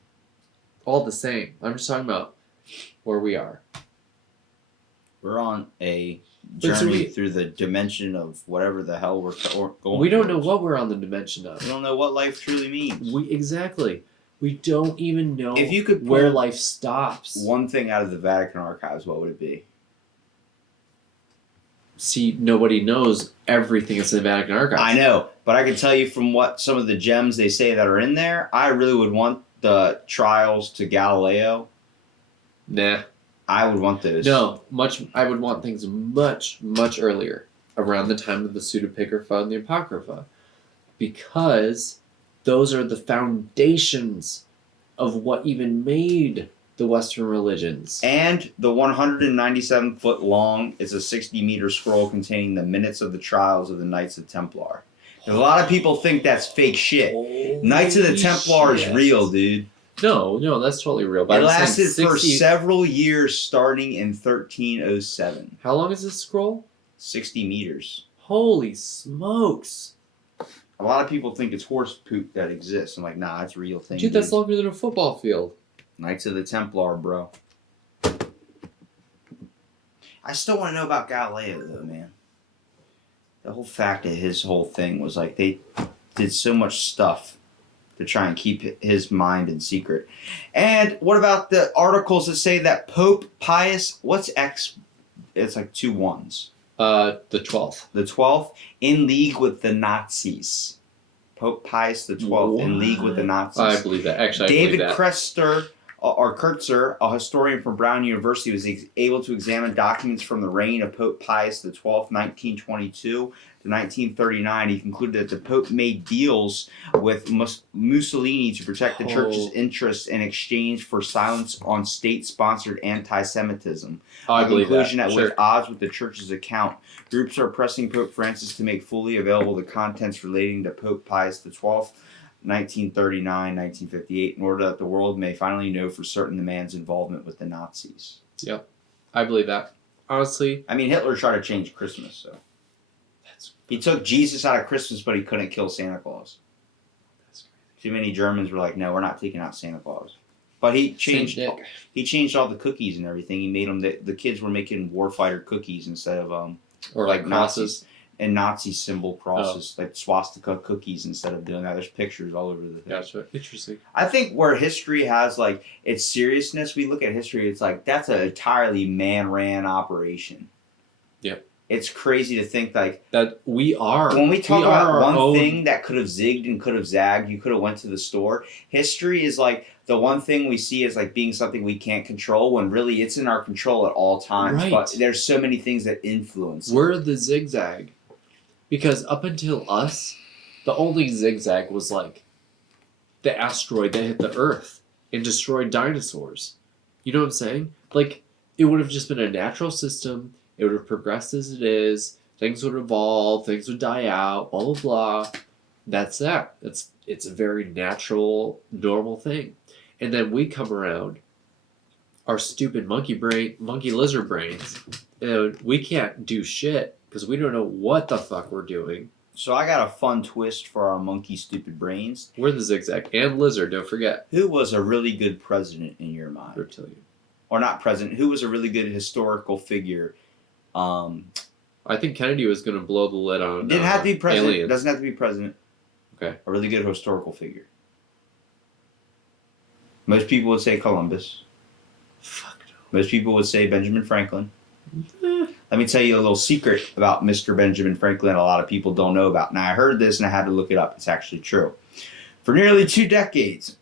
all the same, I'm just talking about where we are. We're on a journey through the dimension of whatever the hell we're going. We don't know what we're on the dimension of. We don't know what life truly means. Exactly. We don't even know if you could where life stops. One thing out of the Vatican archives, what would it be? See, nobody knows everything that's in the Vatican archives. I know, but I can tell you from what some of the gems they say that are in there, I really would want the trials to Galileo. Nah. I would want those. No, I would want things much, much earlier, around the time of the Pseudepigrapha and the Apocrypha, because those are the foundations of what even made the Western religions. And the 197-foot long is a 60-meter scroll containing the minutes of the trials of the Knights of Templar. And a lot of people think that's fake shit. Holy Knights of the Templar is real, dude. No, that's totally real. But it lasted for several years, starting in 1307. How long is this scroll? 60 meters. Holy smokes. A lot of people think it's horse poop that exists. I'm like, nah, it's a real thing. Dude, that's longer than a football field. Knights of the Templar, bro. I still want to know about Galileo, though, man. The whole fact that his whole thing was like they did so much stuff to try and keep his mind in secret. And what about the articles that say that Pope Pius, what's X? It's like 2 1s. The 12th. The 12th, in league with the Nazis. Pope Pius the 12th, in league with the Nazis. I believe that. Actually, David Kurtzer, a historian from Brown University, was able to examine documents from the reign of Pope Pius XII, 1922 to 1939. He concluded that the Pope made deals with Mussolini to protect the church's interests in exchange for silence on state-sponsored anti-Semitism. I believe that. A conclusion that was at odds with the church's account. Groups are pressing Pope Francis to make fully available the contents relating to Pope Pius XII, 1939, 1958, in order that the world may finally know for certain the man's involvement with the Nazis. Yep. I believe that. Honestly. I mean, Hitler tried to change Christmas, so. He took Jesus out of Christmas, but he couldn't kill Santa Claus. That's crazy. Too many Germans were like, no, we're not taking out Santa Claus. But he changed all the cookies and everything. He made them, the kids were making warfighter cookies instead of, or like crosses. And Nazi symbol crosses, like swastika cookies instead of doing that. There's pictures all over the thing. Gotcha. Interesting. I think where history has like its seriousness, we look at history, it's like that's an entirely man-ran operation. Yep. It's crazy to think like that we are. When we talk about one thing that could have zigged and could have zagged, you could have went to the store. History is like the one thing we see as like being something we can't control when really it's in our control at all times. Right. But there's so many things that influence. We're the zigzag. Because up until us, the only zigzag was like the asteroid that hit the Earth and destroyed dinosaurs. You know what I'm saying? Like, it would have just been a natural system. It would have progressed as it is. Things would evolve. Things would die out. Blah, blah, blah. That's that. It's a very natural, normal thing. And then we come around, our stupid monkey lizard brains, and we can't do shit. Because we don't know what the fuck we're doing. So I got a fun twist for our monkey stupid brains. We're the zigzag and lizard, don't forget. Who was a really good president in your mind? Reptilian. Or not president. Who was a really good historical figure? I think Kennedy was going to blow the lid on didn't have to be president. Aliens. Doesn't have to be president. Okay. A really good historical figure. Most people would say Columbus. Fuck no. Most people would say Benjamin Franklin. Let me tell you a little secret about Mr. Benjamin Franklin a lot of people don't know about. Now, I heard this and I had to look it up. It's actually true. For nearly 2 decades,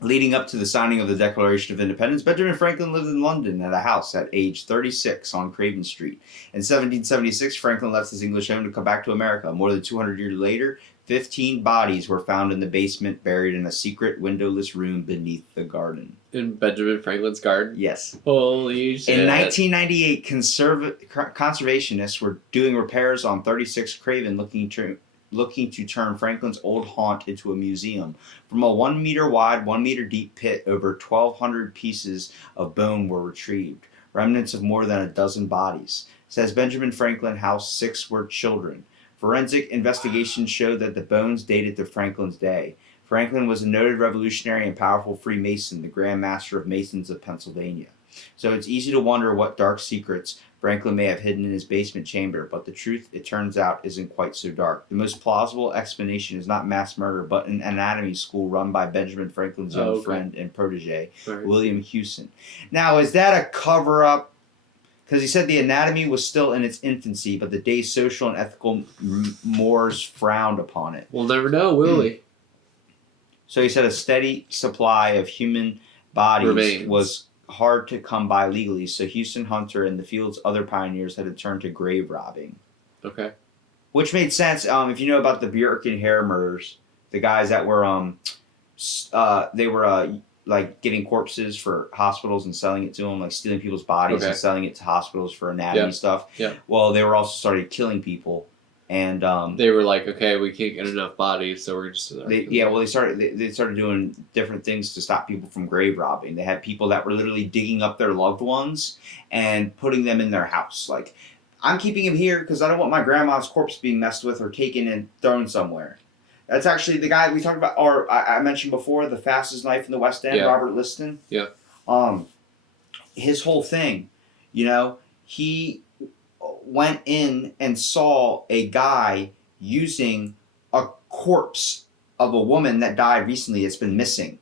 leading up to the signing of the Declaration of Independence, Benjamin Franklin lived in London at a house at age 36 on Craven Street. In 1776, Franklin left his English home to come back to America. More than 200 years later, 15 bodies were found in the basement, buried in a secret windowless room beneath the garden. In Benjamin Franklin's garden? Yes. Holy shit. In 1998, conservationists were doing repairs on 36 Craven, looking to turn Franklin's old haunt into a museum. From a 1 meter wide, 1 meter deep pit, over 1,200 pieces of bone were retrieved, remnants of more than a dozen bodies. Says Benjamin Franklin House, 6 were children. Forensic investigations showed that the bones dated to Franklin's day. Franklin was a noted revolutionary and powerful Freemason, the Grand Master of Masons of Pennsylvania. So it's easy to wonder what dark secrets Franklin may have hidden in his basement chamber, but the truth, it turns out, isn't quite so dark. The most plausible explanation is not mass murder, but an anatomy school run by Benjamin Franklin's young friend and protege, William Hewson. Now, is that a cover-up? Because he said the anatomy was still in its infancy, but the day's social and ethical mores frowned upon it. We'll never know, will we? So he said a steady supply of human bodies was hard to come by legally, so Houston Hunter and the field's other pioneers had to turn to grave robbing. Okay. Which made sense. If you know about the Bjork and Hare murders, the guys that were they were like getting corpses for hospitals and selling it to them, like stealing people's bodies and selling it to hospitals for anatomy stuff. Yeah. Well, they were also started killing people, and they were like, okay, we can't get enough bodies, so we're just they started doing different things to stop people from grave robbing. They had people that were literally digging up their loved ones and putting them in their house. Like, I'm keeping him here because I don't want my grandma's corpse being messed with or taken and thrown somewhere. That's actually the guy we talked about, or I mentioned before, the fastest knife in the West End, Robert Liston. Yeah. His whole thing, he went in and saw a guy using a corpse of a woman that died recently that's been missing.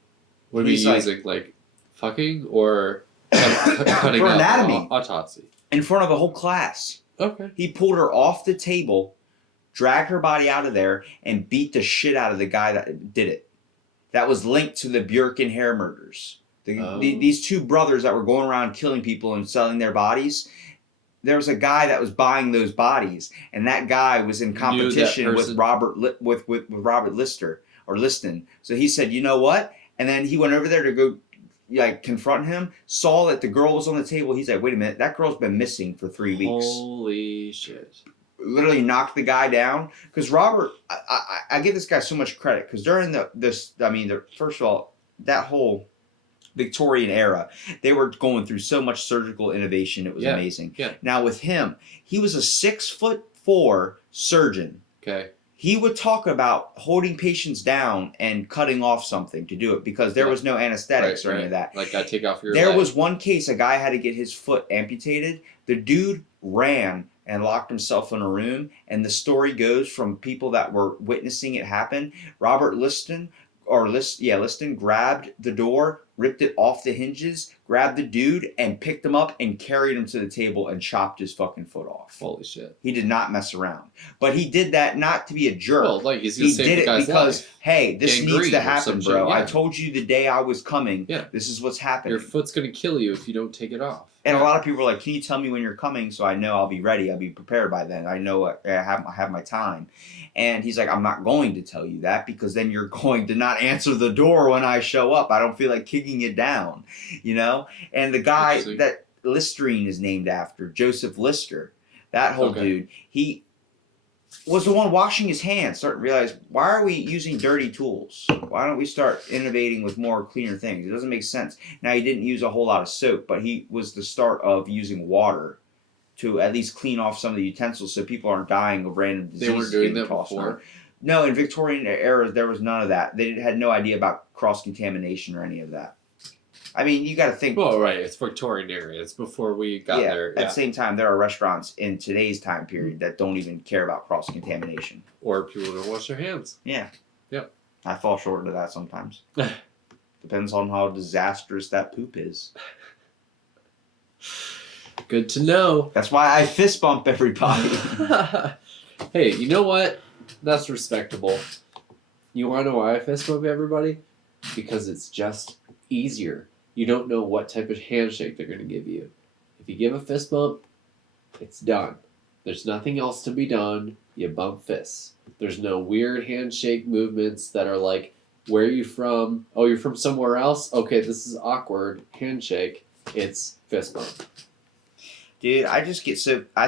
What are you using, like fucking or cutting for up anatomy? Autopsy. In front of a whole class. Okay. He pulled her off the table, dragged her body out of there, and beat the shit out of the guy that did it. That was linked to the Bjork and Hare murders. These 2 brothers that were going around killing people and selling their bodies. There was a guy that was buying those bodies, and that guy was in competition with Robert Lister or Liston. So he said, "You know what?" And then he went over there to go confront him. Saw that the girl was on the table. He's like, "Wait a minute, that girl's been missing for 3 weeks." Holy shit! Literally knocked the guy down because Robert. I give this guy so much credit because during first of all, that whole Victorian era, they were going through so much surgical innovation. It was amazing. Yeah. Now with him, he was a 6'4" surgeon. Okay. He would talk about holding patients down and cutting off something to do it because there was no anesthetics or any of that. Like, I take off your There leg. was one case, a guy had to get his foot amputated. The dude ran and locked himself in a room. And the story goes from people that were witnessing it happen. Robert Liston grabbed the door, ripped it off the hinges, grabbed the dude, and picked him up and carried him to the table and chopped his fucking foot off. Holy shit. He did not mess around. But he did that not to be a jerk. Well, like, he's gonna he save did the it guy's because, life. hey, this Gangrene needs to or happen, some bro. shit, yeah. I told you the day I was coming. Yeah. This is what's happening. Your foot's gonna kill you if you don't take it off. And a lot of people are like, "Can you tell me when you're coming so I know I'll be ready? I'll be prepared by then. I know I have my time." And he's like, "I'm not going to tell you that because then you're going to not answer the door when I show up. I don't feel like kicking it down, And the guy that Listerine is named after, Joseph Lister, that whole dude, he was the one washing his hands. Started to realize, why are we using dirty tools? Why don't we start innovating with more cleaner things? It doesn't make sense. Now, he didn't use a whole lot of soap, but he was the start of using water to at least clean off some of the utensils so people aren't dying of random diseases. They weren't doing that before? No, in Victorian era, there was none of that. They had no idea about cross-contamination or any of that. I mean, you got to think. Well, right. It's Victorian era. It's before we got there. At the same time, there are restaurants in today's time period that don't even care about cross-contamination. Or people don't wash their hands. Yeah. Yep. I fall short of that sometimes. Depends on how disastrous that poop is. Good to know. That's why I fist bump everybody. Hey, you know what? That's respectable. You want to know why I fist bump everybody? Because it's just easier. You don't know what type of handshake they're going to give you. If you give a fist bump, it's done. There's nothing else to be done. You bump fists. There's no weird handshake movements that are like, where are you from? Oh, you're from somewhere else? Okay, this is awkward. Handshake. It's fist bump. Dude, I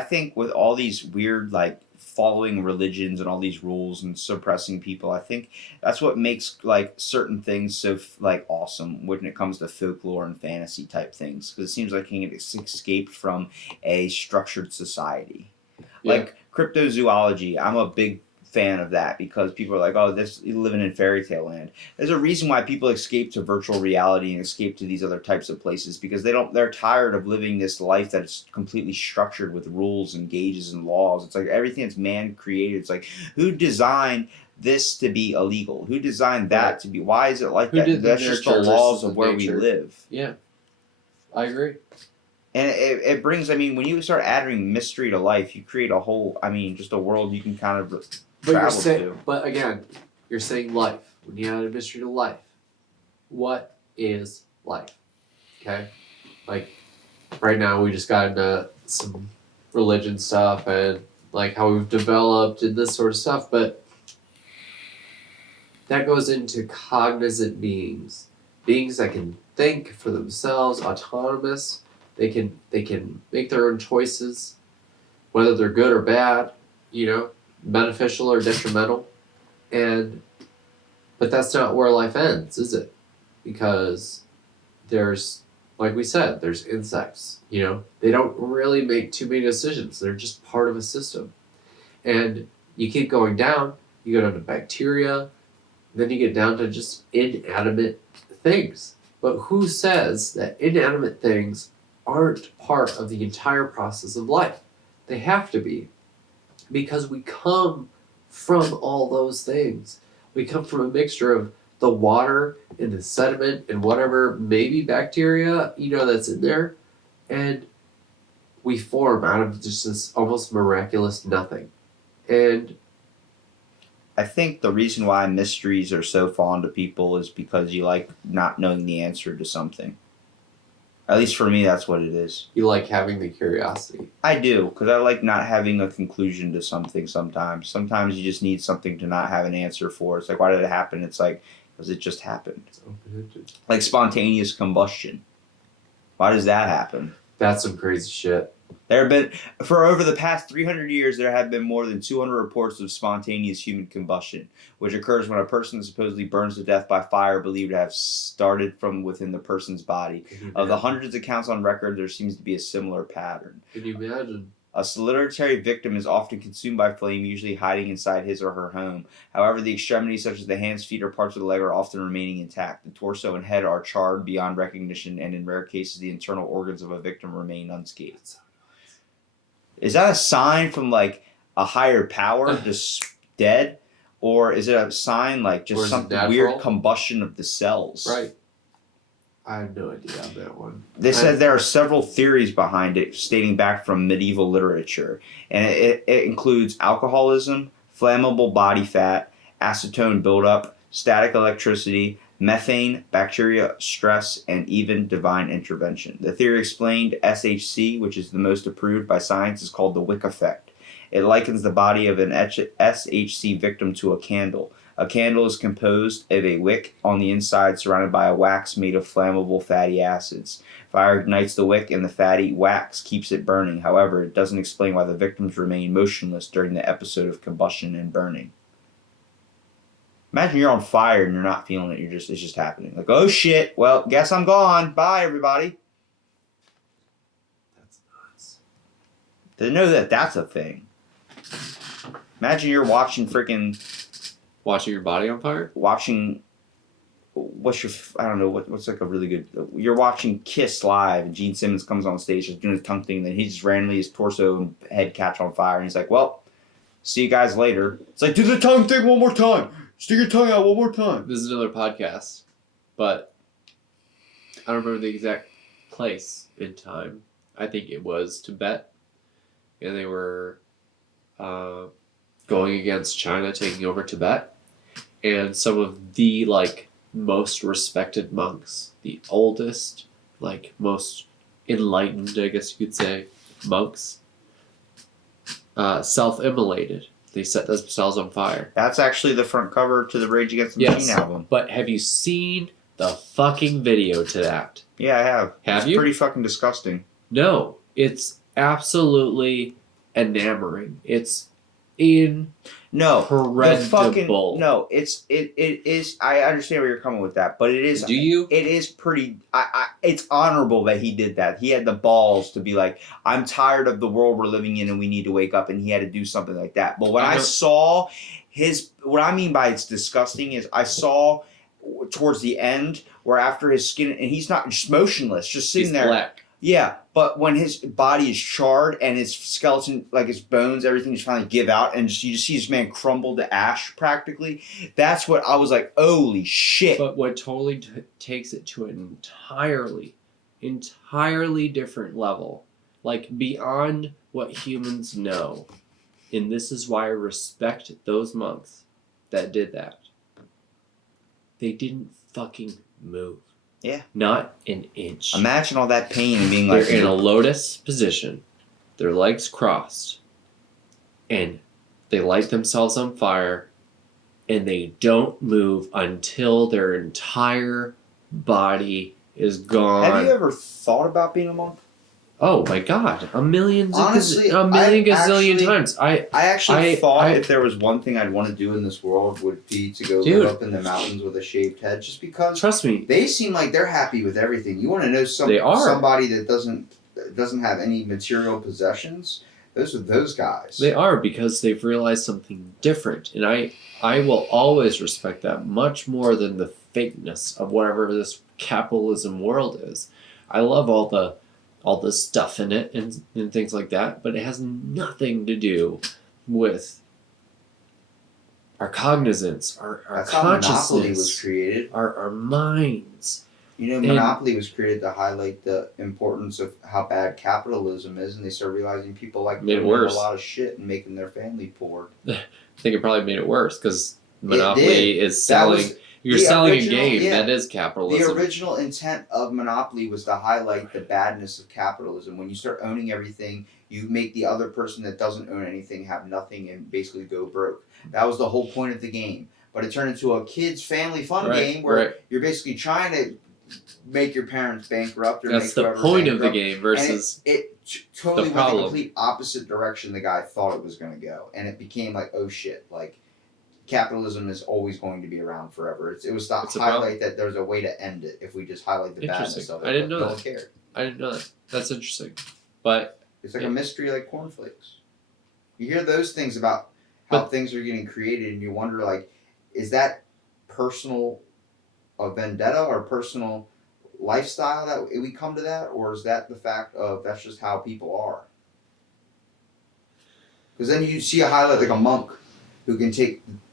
think with all these weird, like, following religions and all these rules and suppressing people, I think that's what makes, like, certain things so, like, awesome when it comes to folklore and fantasy type things. Because it seems like it can escape from a structured society. Yeah. Like, cryptozoology, I'm a big fan of that because people are like, oh, you're living in fairy tale land. There's a reason why people escape to virtual reality and escape to these other types of places because they're tired of living this life that's completely structured with rules and gauges and laws. It's like everything that's man created. It's like, who designed this to be illegal? Who designed that to be? Why is it like that? That's just the laws of where we live. Yeah, I agree. And it brings, I mean, when you start adding mystery to life, you create a whole, I mean, just a world you can kind of travel to. But again, you're saying life. When you add a mystery to life, what is life? Okay? Like, right now we just got into some religion stuff and like how we've developed and this sort of stuff, but that goes into cognizant beings. Beings that can think for themselves, autonomous. They can make their own choices, whether they're good or bad, beneficial or detrimental. But that's not where life ends, is it? Because there's, like we said, there's insects, They don't really make too many decisions. They're just part of a system. And you keep going down, you go down to bacteria, then you get down to just inanimate things. But who says that inanimate things aren't part of the entire process of life? They have to be, because we come from all those things. We come from a mixture of the water and the sediment and whatever, maybe bacteria, that's in there, and we form out of just this almost miraculous nothing. And I think the reason why mysteries are so fond of people is because you like not knowing the answer to something. At least for me, that's what it is. You like having the curiosity. I do, because I like not having a conclusion to something sometimes. Sometimes you just need something to not have an answer for. It's like, why did it happen? It's like, because it just happened. It's open-ended. Like spontaneous combustion. Why does that happen? That's some crazy shit. There have been, for over the past 300 years, there have been more than 200 reports of spontaneous human combustion, which occurs when a person supposedly burns to death by fire believed to have started from within the person's body. Of the hundreds of accounts on record, there seems to be a similar pattern. Can you imagine? A solitary victim is often consumed by flame, usually hiding inside his or her home. However, the extremities such as the hands, feet, or parts of the leg are often remaining intact. The torso and head are charred beyond recognition, and in rare cases, the internal organs of a victim remain unscathed. Is that a sign from, like, a higher power, just dead? Or is it a sign, like, just something weird combustion of the cells? Right. I have no idea on that one. They said there are several theories behind it, stating back from medieval literature. And it includes alcoholism, flammable body fat, acetone buildup, static electricity, methane, bacteria, stress, and even divine intervention. The theory explained SHC, which is the most approved by science, is called the wick effect. It likens the body of an SHC victim to a candle. A candle is composed of a wick on the inside surrounded by a wax made of flammable fatty acids. Fire ignites the wick and the fatty wax keeps it burning. However, it doesn't explain why the victims remain motionless during the episode of combustion and burning. Imagine you're on fire and you're not feeling it. It's just happening. Like, oh shit, well, guess I'm gone. Bye, everybody. That's nuts. To know that that's a thing. Imagine you're watching Watching your body on fire? I don't know, what's like a really good, you're watching Kiss live and Gene Simmons comes on stage just doing his tongue thing, and then he just randomly, his torso and head catch on fire, and he's like, well, see you guys later. It's like, do the tongue thing one more time. Stick your tongue out one more time. This is another podcast, but I don't remember the exact place in time. I think it was Tibet, and they were going against China taking over Tibet, and some of the like most respected monks, the oldest, like most enlightened, I guess you could say, monks, self-immolated. They set themselves on fire. That's actually the front cover to the Rage Against the Machine album. But have you seen the fucking video to that? Yeah, I have. Have it's you? Pretty fucking disgusting. No, it's absolutely enamoring. It's incredible. It is. I understand where you're coming with that, but it is. Do you? It is pretty. It's honorable that he did that. He had the balls to be like, I'm tired of the world we're living in, and we need to wake up. And he had to do something like that. But when I saw what I mean by it's disgusting is I saw towards the end where after his skin, and he's not just motionless, just sitting there. Black. Yeah, but when his body is charred and his skeleton, like his bones, everything just finally give out, and you just see this man crumble to ash practically. That's what I was like, holy shit. But what totally takes it to an entirely different level, like beyond what humans know, and this is why I respect those monks that did that. They didn't fucking move. Yeah. Not an inch. Imagine all that pain and being like... They're in a lotus position, their legs crossed, and they light themselves on fire, and they don't move until their entire body is gone. Have you ever thought about being a monk? Oh my god, Honestly, gazillion times. I actually thought if there was one thing I'd want to do in this world would be to go live up in the mountains with a shaved head, just because. Trust me, they seem like they're happy with everything. You want to know somebody that doesn't have any material possessions? Those are those guys. They are, because they've realized something different, and I will always respect that much more than the fakeness of whatever this capitalism world is. I love all the stuff in it and things like that, but it has nothing to do with our cognizance, our That's consciousness, how Monopoly was created. our minds. Monopoly was created to highlight the importance of how bad capitalism is, and they started realizing people like made it doing worse. A lot of shit and making their family poor. I think it probably made it worse because Monopoly is selling. You're selling a game that is capitalism. The original intent of Monopoly was to highlight the badness of capitalism. When you start owning everything, you make the other person that doesn't own anything have nothing and basically go broke. That was the whole point of the game. But it turned into a kids' family fun game where you're basically trying to make your parents bankrupt. That's the point of the game versus it totally went the complete opposite direction the guy thought it was going to go. And it became like, oh shit, like capitalism is always going to be around forever. It was to highlight that there's a way to end it if we just highlight the badness of it. I didn't know that. Care. I didn't know that. That's interesting. But it's like a mystery like cornflakes. You hear those things about how things are getting created and you wonder like, is that personal vendetta or personal lifestyle that we come to that, or is that the fact of that's just how people are? Because then you see a highlight like a monk who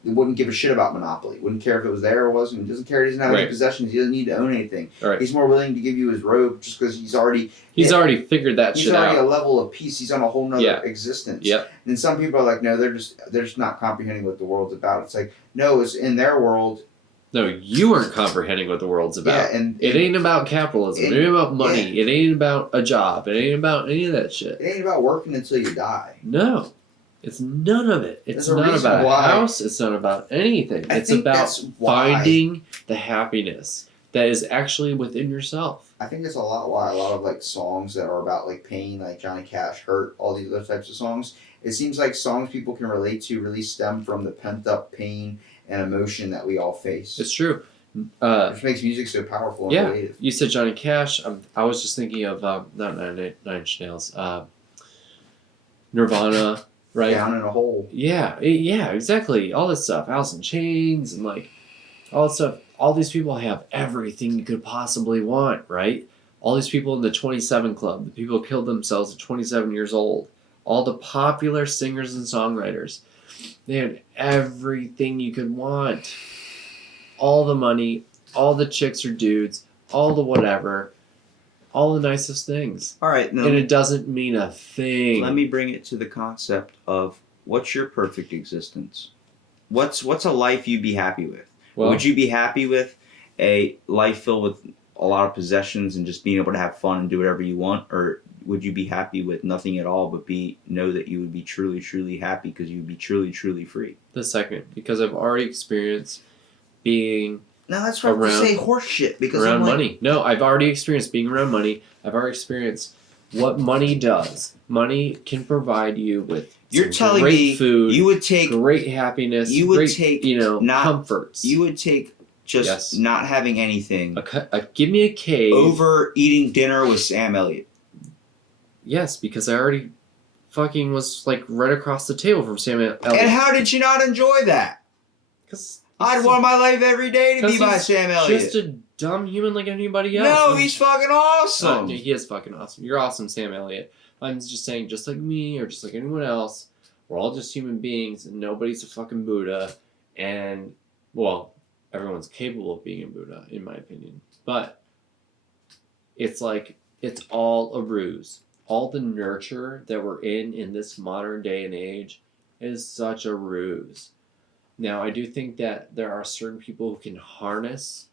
wouldn't give a shit about Monopoly, wouldn't care if it was there or wasn't, he doesn't care, he doesn't have any possessions, he doesn't need to own anything. Right. He's more willing to give you his robe just because he's already figured that shit out. He's already a level of peace, he's on a whole nother existence. Yep. And some people are like, no, they're just not comprehending what the world's about. It's like, no, it's in their world. No, you aren't comprehending what the world's about. Yeah, and it ain't about capitalism. It ain't about money. Yeah. It ain't about a job. It ain't about any of that shit. It ain't about working until you die. No. It's none of it. It's not about a house. It's not about anything. It's about finding the happiness that is actually within yourself. I think that's a lot why a lot of like songs that are about like pain, like Johnny Cash, Hurt, all these other types of songs, it seems like songs people can relate to really stem from the pent up pain and emotion that we all face. It's true. Which makes music so powerful and relative. You said Johnny Cash. I was just thinking of not Nine Inch Nails, Nirvana, right? Down in a Hole. Yeah, exactly. All this stuff, Alice in Chains, and like all that stuff. All these people have everything you could possibly want, right? All these people in the 27 Club, the people who killed themselves at 27 years old, all the popular singers and songwriters. They had everything you could want. All the money, all the chicks or dudes, all the whatever. all the nicest things. All right, And it doesn't mean a thing. Let me bring it to the concept of what's your perfect existence? What's a life you'd be happy with? Well, Would you be happy with a life filled with a lot of possessions and just being able to have fun and do whatever you want, or would you be happy with nothing at all but know that you would be truly, truly happy because you would be truly, truly free? the second, because I've already experienced being No, that's why I say horse shit because around I'm like, money. No, I've already experienced being around money. I've already experienced what money does. Money can provide you with you're telling great me food, you would take great happiness, you would great, take not, comforts. You would take just Yes. not having anything give me a cave over eating dinner with Sam Elliott. Yes, because I already fucking was like right across the table from Sam Elliott. And how did you not enjoy that? Because I'd want my life every day to be by he's Sam Elliott. just a dumb human like anybody else. No, he's fucking awesome. He is fucking awesome. You're awesome, Sam Elliott. I'm just saying, just like me or just like anyone else, we're all just human beings and nobody's a fucking Buddha. And, well, everyone's capable of being a Buddha, in my opinion. But it's like, it's all a ruse. All the nurture that we're in this modern day and age is such a ruse. Now, I do think that there are certain people who can harness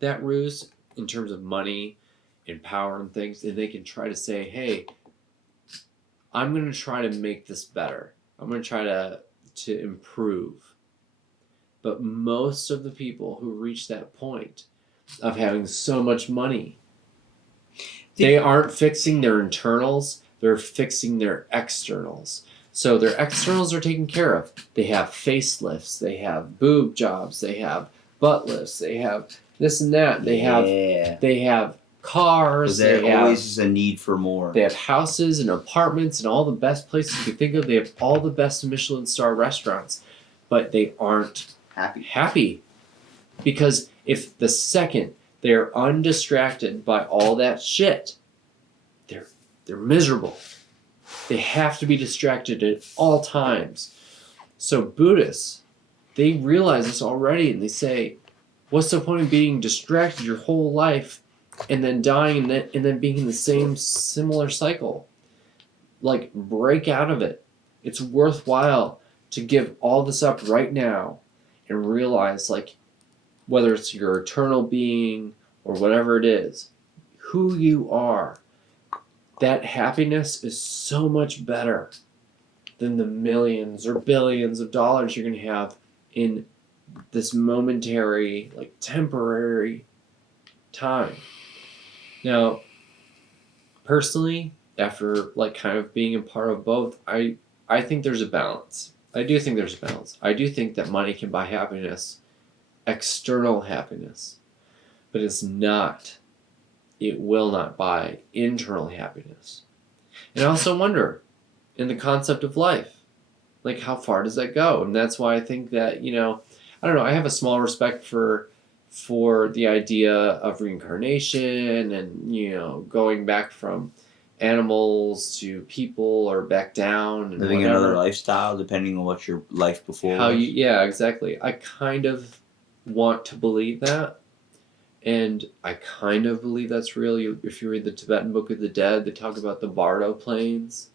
that ruse in terms of money and power and things, and they can try to say, hey, I'm going to try to make this better. I'm going to try to improve. But most of the people who reach that point of having so much money, they aren't fixing their internals, they're fixing their externals. So their externals are taken care of. They have facelifts, they have boob jobs, they have butt lifts, they have this and that. They have cars. There always is a need for more. They have houses and apartments and all the best places you can think of. They have all the best Michelin star restaurants, but they aren't happy. Because if the second they're undistracted by all that shit, they're miserable. They have to be distracted at all times. So Buddhists, they realize this already and they say, what's the point of being distracted your whole life and then dying and then being in the same similar cycle? Like, break out of it. It's worthwhile to give all this up right now and realize, like, whether it's your eternal being or whatever it is, who you are, that happiness is so much better than the millions or billions of dollars you're going to have in this momentary, like, temporary time. Now, personally, after, like, kind of being a part of both, I think there's a balance. I do think there's a balance. I do think that money can buy happiness, external happiness, but it will not buy internal happiness. And I also wonder, in the concept of life, like, how far does that go? And that's why I think that, I don't know, I have a small respect for the idea of reincarnation and, going back from animals to people or back down. And living another lifestyle, depending on what your life before was. Yeah, exactly. I kind of want to believe that. And I kind of believe that's real. If you read the Tibetan Book of the Dead, they talk about the Bardo planes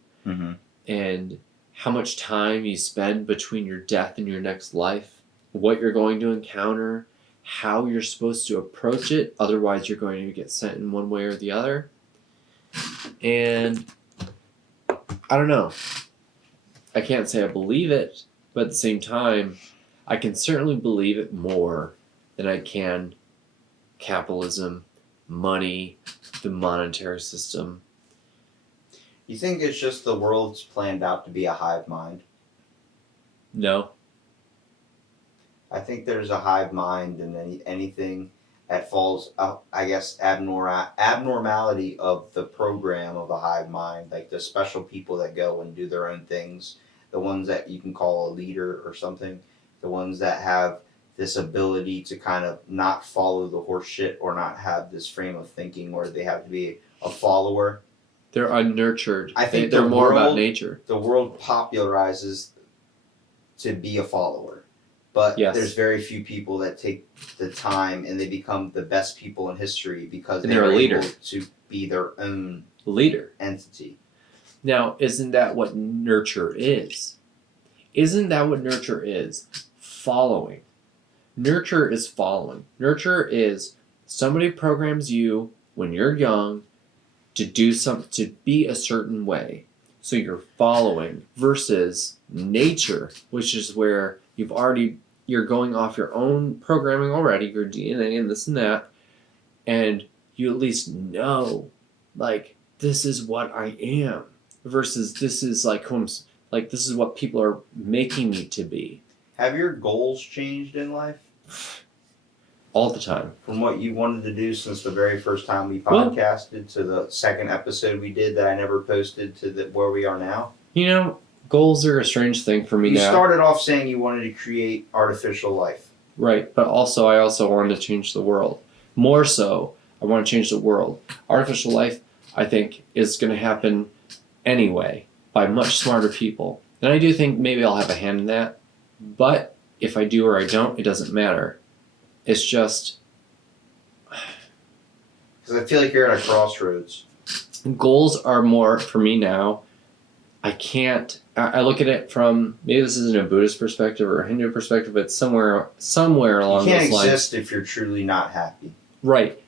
and how much time you spend between your death and your next life, what you're going to encounter, how you're supposed to approach it. Otherwise, you're going to get sent in one way or the other. And I don't know. I can't say I believe it, but at the same time, I can certainly believe it more than I can capitalism, money, the monetary system. You think it's just the world's planned out to be a hive mind? No. I think there's a hive mind, and anything that falls out, I guess, abnormality of the program of a hive mind, like the special people that go and do their own things, the ones that you can call a leader or something, the ones that have this ability to kind of not follow the horse shit or not have this frame of thinking where they have to be a follower. They're unnurtured. I think they're more about nature. The world popularizes to be a follower. But Yes. there's very few people that take the time and they become the best people in history because And they're a leader. able to be their own Leader. entity. Now, isn't that what nurture is? Isn't that what nurture is? Following. Nurture is following. Nurture is somebody programs you when you're young to do something, to be a certain way. So you're following versus nature, which is where you're going off your own programming already, your DNA and this and that, and you at least know, like, this is what I am versus this is like this is what people are making me to be. Have your goals changed in life? All the time. From what you wanted to do since the very first time we podcasted to the second episode we did that I never posted to where we are now? You know, goals are a strange thing for me You now. started off saying you wanted to create artificial life. Right, but I also wanted to change the world. More so, I want to change the world. Artificial life, I think, is going to happen anyway by much smarter people. And I do think maybe I'll have a hand in that. But if I do or I don't, it doesn't matter. It's just... Because I feel like you're at a crossroads. Goals are more, for me now, I look at it from, maybe this isn't a Buddhist perspective or a Hindu perspective, but somewhere along You those can't lines. exist if you're truly not happy. Right.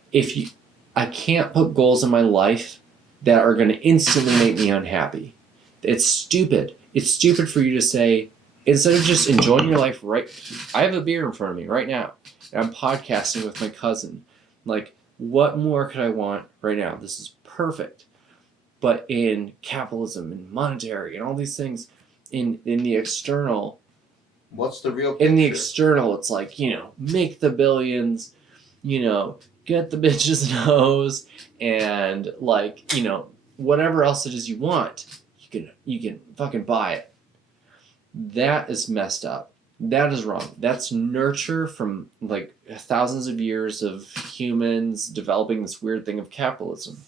I can't put goals in my life that are going to instantly make me unhappy. It's stupid. It's stupid for you to say, instead of just enjoying your life I have a beer in front of me right now, and I'm podcasting with my cousin. Like, what more could I want right now? This is perfect. But in capitalism and monetary and all these things, in the external, What's the real picture? in the external, it's like, make the billions, get the bitch's nose, and whatever else it is you want, you can fucking buy it. That is messed up. That is wrong. That's nurture from thousands of years of humans developing this weird thing of capitalism.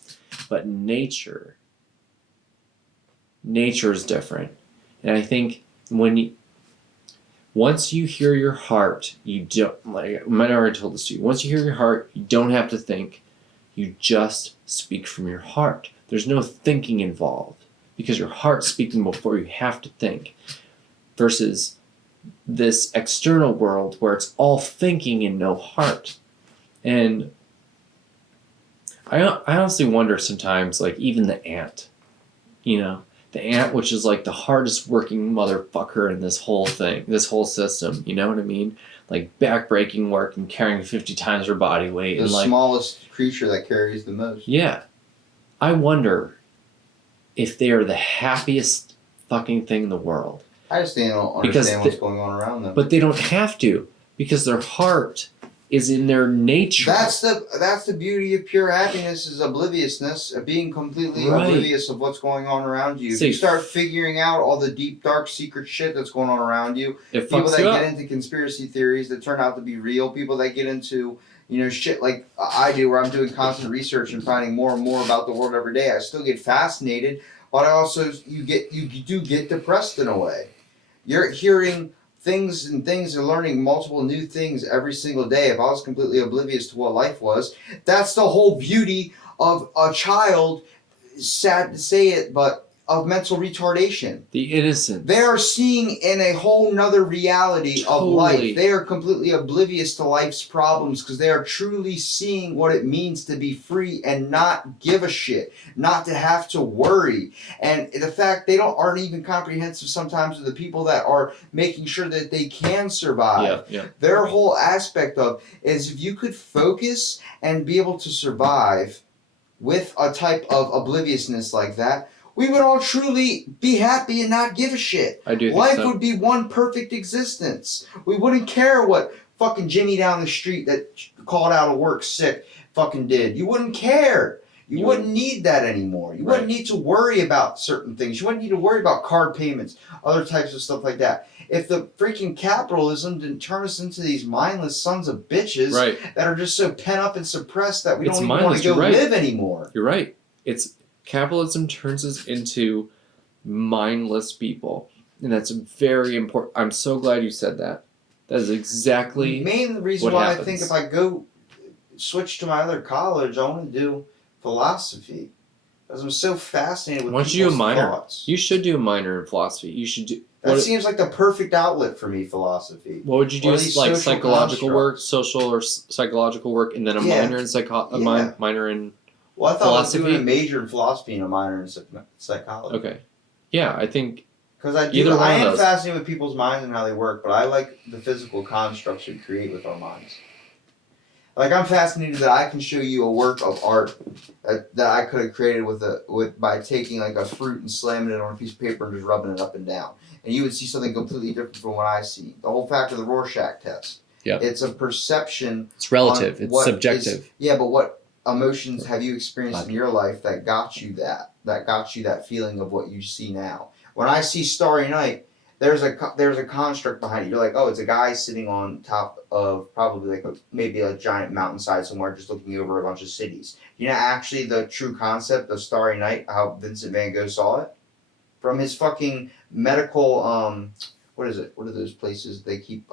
But nature is different. And I think once you hear your heart, you don't, I might have already told this to you, once you hear your heart, you don't have to think. You just speak from your heart. There's no thinking involved because your heart's speaking before you have to think. Versus this external world where it's all thinking and no heart. And I honestly wonder sometimes, even the ant, the ant, which is the hardest working motherfucker in this whole thing, this whole system, you know what I mean? Back-breaking work and carrying 50 times her body weight. The smallest creature that carries the most. Yeah. I wonder if they are the happiest fucking thing in the world. I just don't understand what's going on around them. But they don't have to, because their heart is in their nature. That's the beauty of pure happiness, is obliviousness, of being completely oblivious of what's going on around you. If you start figuring out all the deep, dark, secret shit that's going on around you, people that get into conspiracy theories that turn out to be real, people that get into shit like I do, where I'm doing constant research and finding more and more about the world every day. I still get fascinated, but I also you do get depressed in a way. You're hearing things and learning multiple new things every single day. If I was completely oblivious to what life was, that's the whole beauty of a child, sad to say it, but of mental retardation. The innocence. They are seeing in a whole nother reality of life. They are completely oblivious to life's problems because they are truly seeing what it means to be free and not give a shit, not to have to worry. And the fact they aren't even comprehensive sometimes of the people that are making sure that they can survive. Yeah. Their whole aspect of is if you could focus and be able to survive with a type of obliviousness like that, we would all truly be happy and not give a shit. I do think Life so. would be one perfect existence. We wouldn't care what fucking Jimmy down the street that called out of work sick fucking did. You wouldn't care. You wouldn't need that anymore. You wouldn't need to worry about certain things. You wouldn't need to worry about card payments, other types of stuff like that. If the freaking capitalism didn't turn us into these mindless sons of bitches that are just so pent up and suppressed that we don't even want to go live anymore. You're right. Capitalism turns us into mindless people. And that's very important. I'm so glad you said that. That is exactly Main reason what why happens. I think if I go switch to my other college, I want to do philosophy. Because I'm so fascinated with Why don't people's you do a minor? thoughts. You should do a minor in philosophy. You should do. That seems like the perfect outlet for me, philosophy. What would you do? Or these Like social psychological work, constructs. social or psychological work, and then a Yeah. minor in minor in. Well, I thought I was philosophy? doing a major in philosophy and a minor in psychology. Okay. Yeah, I think Because I Either one I of am those. fascinated with people's minds and how they work, but I like the physical constructs we create with our minds. Like I'm fascinated that I can show you a work of art that I could have created by taking like a fruit and slamming it on a piece of paper and just rubbing it up and down, and you would see something completely different from what I see. The whole fact of the Rorschach test. Yep. It's a perception. it's relative. on It's what subjective. Yeah, but what emotions have you experienced in your life that got you that feeling of what you see now? When I see Starry Night, there's a construct behind it. You're like, oh, it's a guy sitting on top of probably like maybe a giant mountainside somewhere, just looking over a bunch of cities. You know, actually, the true concept of Starry Night, how Vincent Van Gogh saw it, from his fucking medical what is it? What are those places they keep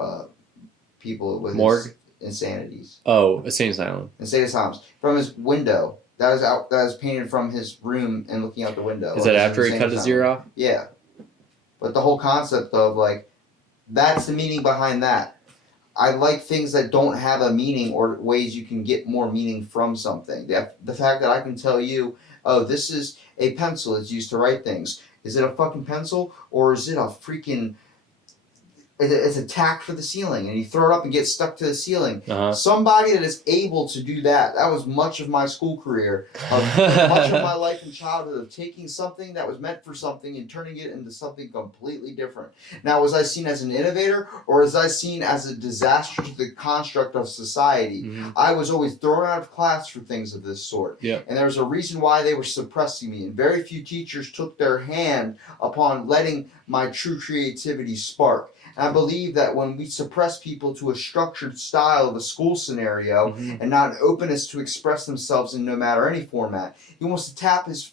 people with Morgue? insanities? Oh, insane asylum. Insane asylums. From his window. That was painted from his room and looking out the window. Is that Like, after he insane cut his asylum. ear off? Yeah. But the whole concept of like, that's the meaning behind that. I like things that don't have a meaning or ways you can get more meaning from something. The fact that I can tell you, oh, this is a pencil. It's used to write things. Is it a fucking pencil or is it a freaking... It's a tack for the ceiling, and you throw it up and get stuck to the ceiling. Uh-huh. Somebody that is able to do that. That was much of my school career, much of my life and childhood, of taking something that was meant for something and turning it into something completely different. Now, was I seen as an innovator, or was I seen as a disaster to the construct of society? Mm-hmm. I was always thrown out of class for things of this sort. Yep. And there was a reason why they were suppressing me, and very few teachers took their hand upon letting my true creativity spark. And I believe that when we suppress people to a structured style of a school scenario and not an openness to express themselves in no matter any format, he wants to tap his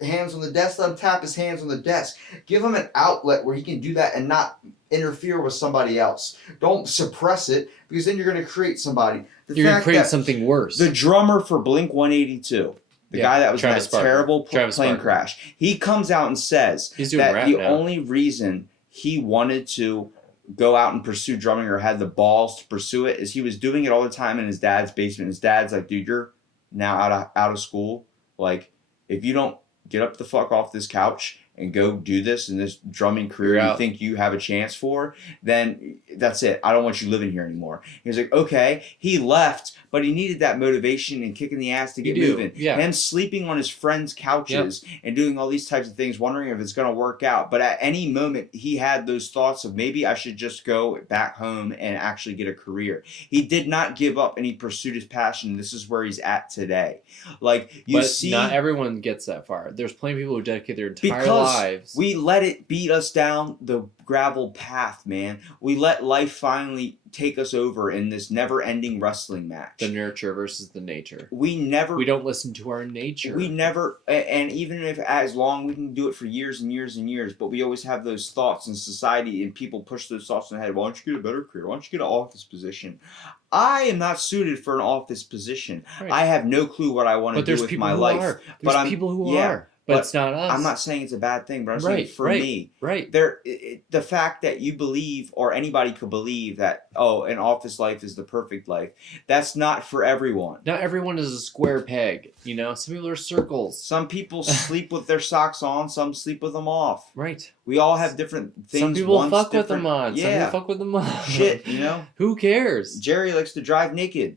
hands on the desk, let him tap his hands on the desk. Give him an outlet where he can do that and not interfere with somebody else. Don't suppress it, because then you're going to create somebody. You're going to create something worse. The drummer for Blink-182, the guy that was in that terrible plane crash, he comes out and says that the only reason he wanted to go out and pursue drumming or had the balls to pursue it is he was doing it all the time in his dad's basement. His dad's like, dude, you're now out of school. Like, if you don't get up the fuck off this couch and go do this in this drumming career you think you have a chance for, then that's it. I don't want you living here anymore. He was like, okay. He left, but he needed that motivation and kicking the ass to get moving. Yeah. Him sleeping on his friends' couches and doing all these types of things, wondering if it's going to work out. But at any moment, he had those thoughts of maybe I should just go back home and actually get a career. He did not give up, and he pursued his passion. This is where he's at today. Like, you see, not everyone gets that far. There's plenty of people who dedicate their entire lives. We let it beat us down the gravel path, man. We let life finally take us over in this never-ending wrestling match. The nurture versus the nature. We don't listen to our nature. We never, and even if as long, we can do it for years and years and years, but we always have those thoughts in society, and people push those thoughts in the head. Why don't you get a better career? Why don't you get an office position? I am not suited for an office position. Right. I have no clue what I want to do with my life. There's people who are. But it's not us. I'm not saying it's a bad thing, but I'm saying for me, the fact that you believe, or anybody could believe that, oh, an office life is the perfect life, that's not for everyone. Not everyone is a square peg, you know? Some people are circles. Some people sleep with their socks on, some sleep with them off. Right. We all have different things. Some people fuck with them on. Yeah. Some people fuck with them on. Shit, you know? Who cares? Jerry likes to drive naked.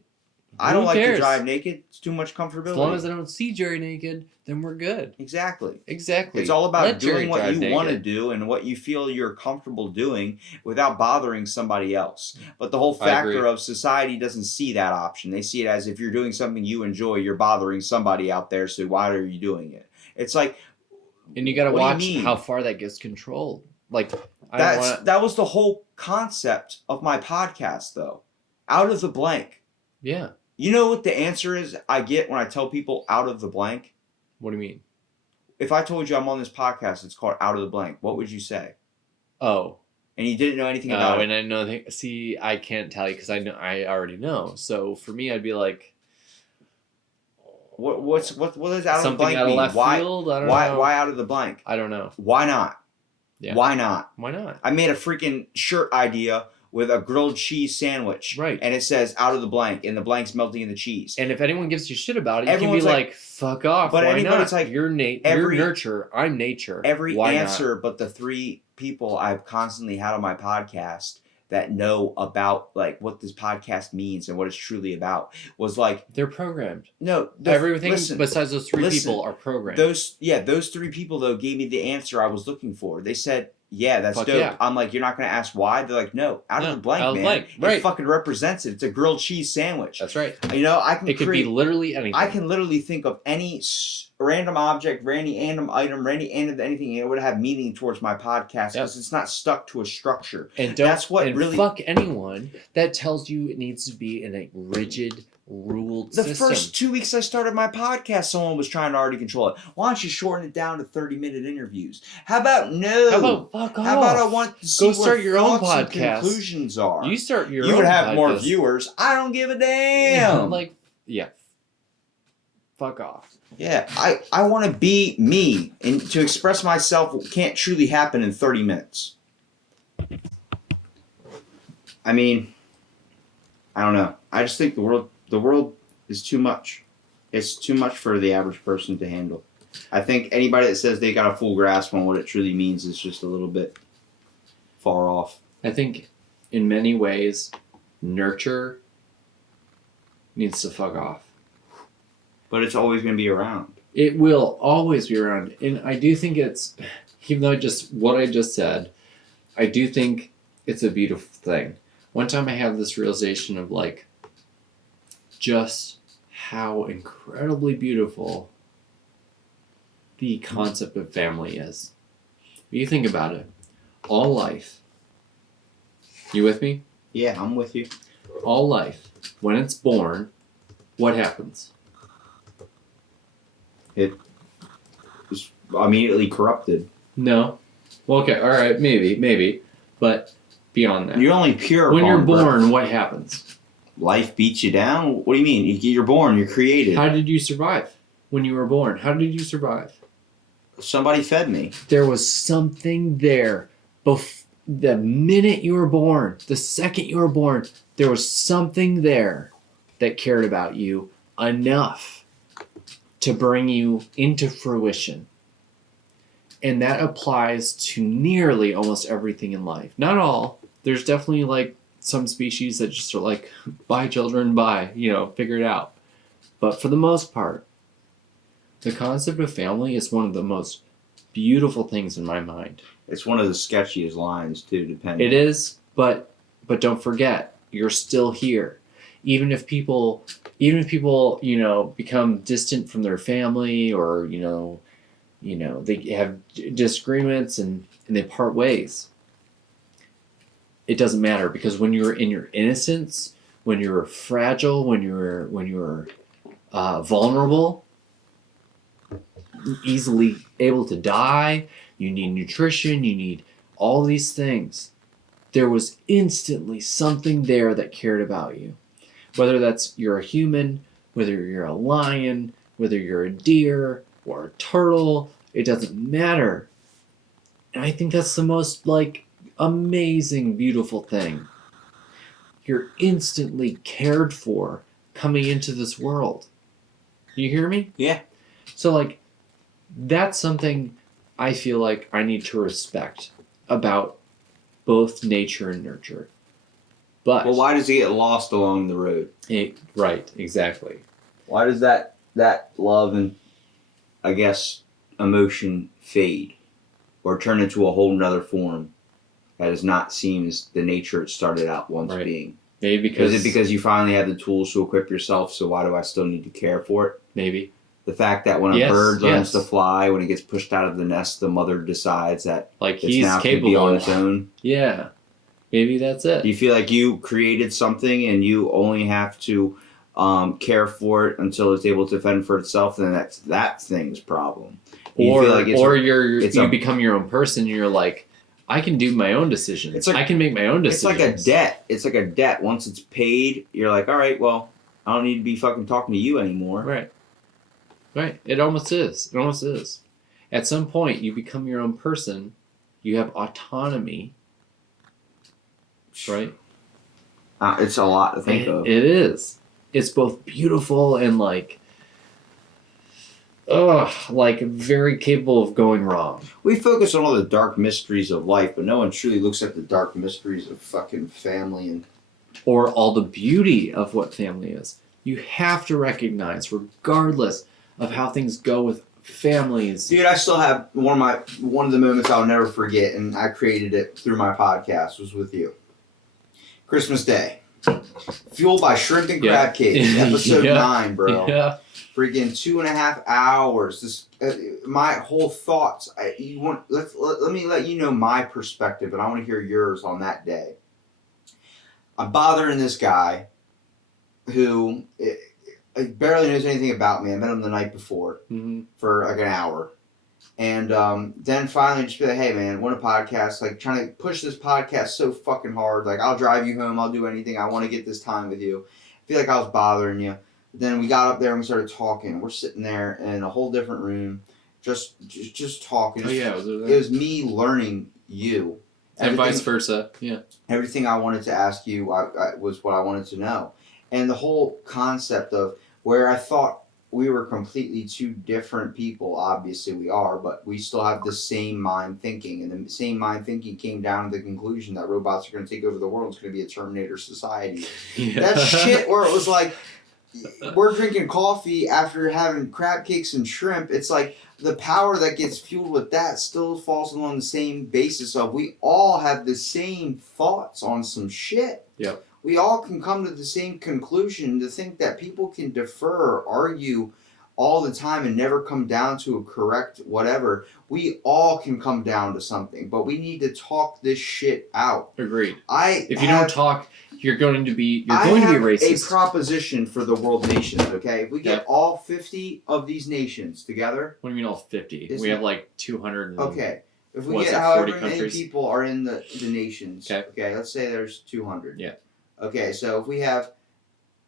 I don't like to drive naked. It's too much comfortability. As long as I don't see Jerry naked, then we're good. Exactly. It's all about doing what you want to do and what you feel you're comfortable doing without bothering somebody else. But the whole factor of society doesn't see that option. They see it as if you're doing something you enjoy, you're bothering somebody out there, so why are you doing it? It's like... And you got to watch how far that gets controlled. Like, that was the whole concept of my podcast, though. Out of the blank. Yeah. You know what the answer is I get when I tell people out of the blank? What do you mean? If I told you I'm on this podcast, it's called Out of the Blank, what would you say? Oh, and you didn't know anything about it. And I know. See, I can't tell you because I already know. So for me, I'd be like, What does out of the something blank out of mean? left field. I don't know. Why out of the blank? I don't know. Why not? Yeah. Why not? Why not? I made a freaking shirt idea with a grilled cheese sandwich. Right. And it says out of the blank, and the blank's melting in the cheese. And if anyone gives you shit about it, you can be Everyone's like, fuck off. but Why anybody's not? like, You're nurture. I'm nature. Every Why answer not? but the 3 people I've constantly had on my podcast that know about like what this podcast means and what it's truly about was like, they're programmed. no, Everything listen, besides those 3 listen, people are programmed. those 3 people though gave me the answer I was looking for. They said, yeah, that's Fuck dope. yeah. I'm like, you're not going to ask why? They're like, no, out of the blank, out of the man. blank. Right. It fucking represents it. It's a grilled cheese sandwich. That's right. You know, I can It could be literally anything. I can literally think of any random object, random item, anything. It would have meaning towards my podcast because it's not stuck to a structure. And that's what and really fuck anyone that tells you it needs to be in a rigid, ruled The system. first 2 weeks I started my podcast, someone was trying to already control it. Why don't you shorten it down to 30-minute interviews? How about no? How about fuck off? How about I want to see Go start what your own thoughts and podcast. conclusions are? You start your You own would have more podcast. viewers. I don't give a Yeah, damn. like, yeah. Fuck off. Yeah, I want to be me, and to express myself can't truly happen in 30 minutes. I mean, I don't know. I just think the world is too much. It's too much for the average person to handle. I think anybody that says they got a full grasp on what it truly means is just a little bit far off. I think in many ways, nurture needs to fuck off. But it's always going to be around. It will always be around. And I do think it's, even though what I just said, I do think it's a beautiful thing. One time I had this realization of like, just how incredibly beautiful the concept of family is. If you think about it, all life, you with me? Yeah, I'm with you. All life, when it's born, what happens? It was immediately corrupted. No. Well, okay, all right, maybe, but beyond that. You're only pure When you're upon birth. born, what happens? Life beats you down? What do you mean? You're born, you're created. How did you survive when you were born? How did you survive? Somebody fed me. There was something there. The minute you were born, the second you were born, there was something there that cared about you enough to bring you into fruition. And that applies to nearly almost everything in life. Not all. There's definitely like some species that just are like, bye children, bye, figure it out. But for the most part, the concept of family is one of the most beautiful things in my mind. It's one of the sketchiest lines too, depending. It is, but don't forget, you're still here. Even if people, become distant from their family or, they have disagreements and they part ways. It doesn't matter because when you're in your innocence, when you're fragile, when you're vulnerable, easily able to die, you need nutrition, you need all these things. There was instantly something there that cared about you. Whether that's you're a human, whether you're a lion, whether you're a deer or a turtle, it doesn't matter. And I think that's the most amazing, beautiful thing. You're instantly cared for coming into this world. You hear me? Yeah. So that's something I feel like I need to respect about both nature and nurture. But Well, why does it get lost along the road? Right, exactly. Why does that love and, I guess, emotion fade? Or turn into a whole nother form that is not seen as the nature it started out once Right. being? Maybe because Is it because you finally have the tools to equip yourself, so why do I still need to care for it? maybe. The fact that when a Yes, bird learns yes. to fly, when it gets pushed out of the nest, the mother decides that it's He's now capable. can be on its own. Yeah. Maybe that's it. Do you feel like you created something and you only have to care for it until it's able to fend for itself? Then that's that thing's problem. You Or feel like you become your own person and you're like, I can do my own decisions. It's like- I can make my own It's decisions. like a debt. It's like a debt. Once it's paid, you're like, all right, well, I don't need to be fucking talking to you anymore. Right. Right. It almost is. It almost is. At some point, you become your own person. You have autonomy. Right? It's a lot to think of. It is. It's both beautiful and like very capable of going wrong. We focus on all the dark mysteries of life, but no one truly looks at the dark mysteries of fucking family and... Or all the beauty of what family is. You have to recognize, regardless of how things go with families. Dude, I still have one of the moments I'll never forget, and I created it through my podcast, was with you. Christmas Day. Fueled by Shrimp and Crab Cakes. Episode 9, bro. Yeah. Freaking 2.5 hours. This, my whole thoughts. Let me let you know my perspective, and I want to hear yours on that day. I'm bothering this guy who barely knows anything about me. I met him the night before for like an hour. And then finally just be like, hey man, want a podcast? Like trying to push this podcast so fucking hard. Like I'll drive you home. I'll do anything. I want to get this time with you. I feel like I was bothering you. Then we got up there and we started talking. We're sitting there in a whole different room, just talking. Oh yeah, it was me learning you. And vice versa. Yeah. Everything I wanted to ask you was what I wanted to know. And the whole concept of where I thought we were completely two different people, obviously we are, but we still have the same mind thinking. And the same mind thinking came down to the conclusion that robots are going to take over the world. It's going to be a Terminator society. Yeah. That shit where it was like, we're drinking coffee after having crab cakes and shrimp. It's like the power that gets fueled with that still falls along the same basis of we all have the same thoughts on some shit. Yep. We all can come to the same conclusion. To think that people can defer or argue all the time and never come down to a correct whatever. We all can come down to something, but we need to talk this shit out. Agreed. If you don't talk, you're going to be racist. I have a proposition for the world nations, okay? If we get all 50 of these nations together... What do you mean all 50? We have like 200 Okay. If we get however many countries? people are in the nations, okay, let's say there's 200. Yeah. Okay, so if we have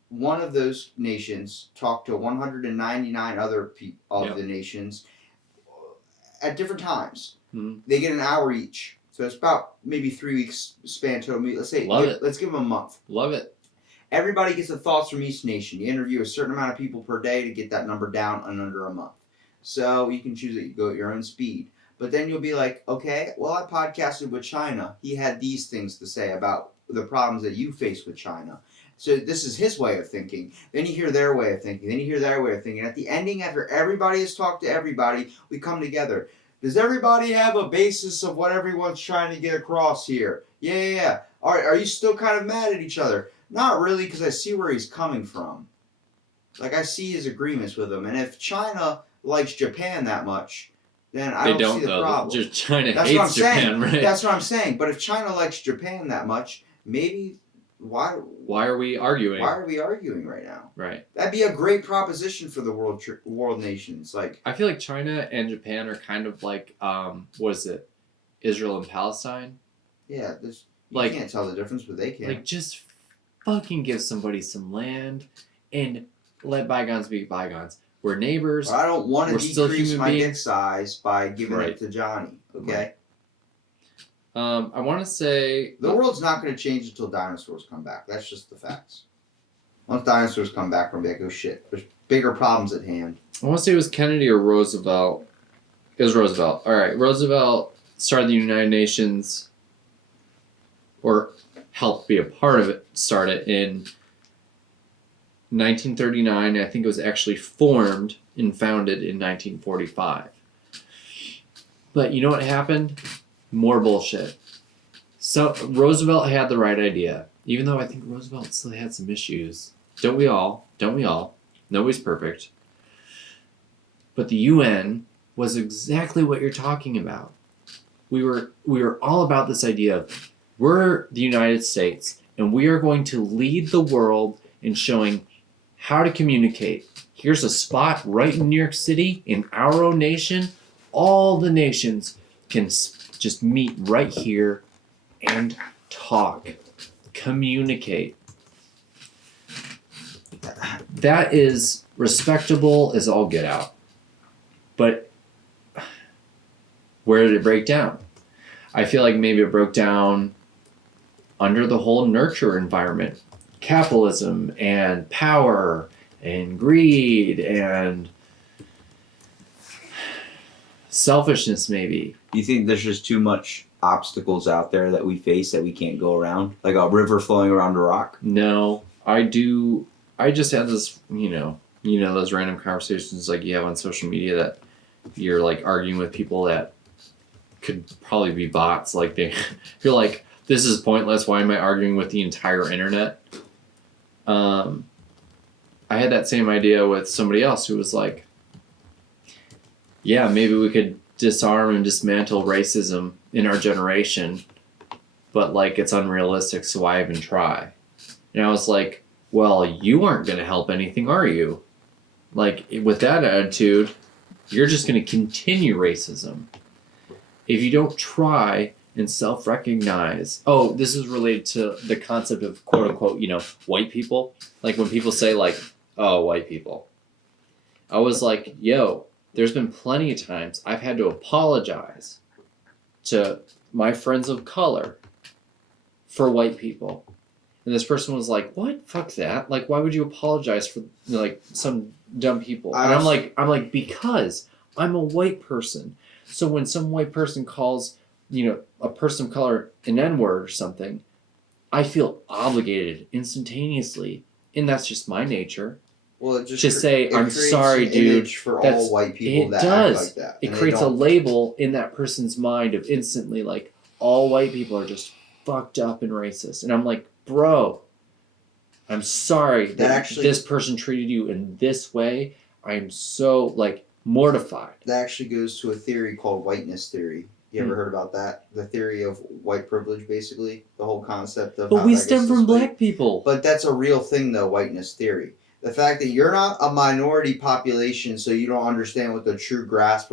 one of those nations talk to 199 other people of the nations at different times, they get an hour each. So it's about maybe 3 weeks span total. Let's say, let's give them a month. Love it. Everybody gets the thoughts from each nation. You interview a certain amount of people per day to get that number down in under a month. So you can choose it. You go at your own speed. But then you'll be like, okay, well, I podcasted with China. He had these things to say about the problems that you face with China. So this is his way of thinking. Then you hear their way of thinking. Then you hear their way of thinking. At the ending, after everybody has talked to everybody, we come together. Does everybody have a basis of what everyone's trying to get across here? Yeah. All right, are you still kind of mad at each other? Not really, because I see where he's coming from. Like, I see his agreements with him. And if China likes Japan that much, then I don't see the problem. Just China hates Japan, right? That's what I'm saying. But if China likes Japan that much, maybe why are we arguing? Why are we arguing right now? Right. That'd be a great proposition for the world nations. Like, I feel like China and Japan are kind of like Israel and Palestine? Yeah, you can't tell the difference, but they can. Like, just fucking give somebody some land and let bygones be bygones. We're neighbors. I don't want to decrease my beings. dick size by giving it to Johnny. Okay. Right. I want to say the world's not going to change until dinosaurs come back. That's just the facts. Once dinosaurs come back, we're going to be like, oh shit, there's bigger problems at hand. I want to say it was Kennedy or Roosevelt. It was Roosevelt. All right, Roosevelt started the United Nations, or helped be a part of it. Started in 1939. I think it was actually formed and founded in 1945. But you know what happened? More bullshit. So Roosevelt had the right idea, even though I think Roosevelt still had some issues. Don't we all? Nobody's perfect. But the UN was exactly what you're talking about. We were all about this idea of we're the United States and we are going to lead the world in showing how to communicate. Here's a spot right in New York City in our own nation. All the nations can just just meet right here and talk, communicate. That is respectable as all get out. But where did it break down? I feel like maybe it broke down under the whole nurture environment. Capitalism and power and greed and selfishness, maybe. Do you think there's just too much obstacles out there that we face that we can't go around? Like a river flowing around a rock? No, I do. I just had this, those random conversations like you have on social media that you're like arguing with people that could probably be bots. Like you're like, this is pointless. Why am I arguing with the entire internet? I had that same idea with somebody else who was like, yeah, maybe we could disarm and dismantle racism in our generation, but like it's unrealistic, so why even try? And I was like, well, you aren't going to help anything, are you? Like, with that attitude, you're just going to continue racism. If you don't try and self-recognize, this is related to the concept of quote unquote, white people. Like when people say like, oh, white people. I was like, yo, there's been plenty of times I've had to apologize to my friends of color for white people. And this person was like, what? Fuck that. Like, why would you apologize for like some dumb people? And I'm like, because I'm a white person. So when some white person calls, a person of color an N-word or something, I feel obligated instantaneously. And that's just my nature. Well, it just to say, I'm sorry, dude. For all white people it that does. act like that. It creates a label in that person's mind of instantly like, all white people are just fucked up and racist. And I'm like, bro, I'm sorry that this person treated you in this way. I'm so like mortified. That actually goes to a theory called whiteness theory. You ever heard about that? The theory of white privilege, basically. The whole concept of. But we stem from black people. But that's a real thing, though. Whiteness theory. The fact that you're not a minority population, so you don't understand what the true grasp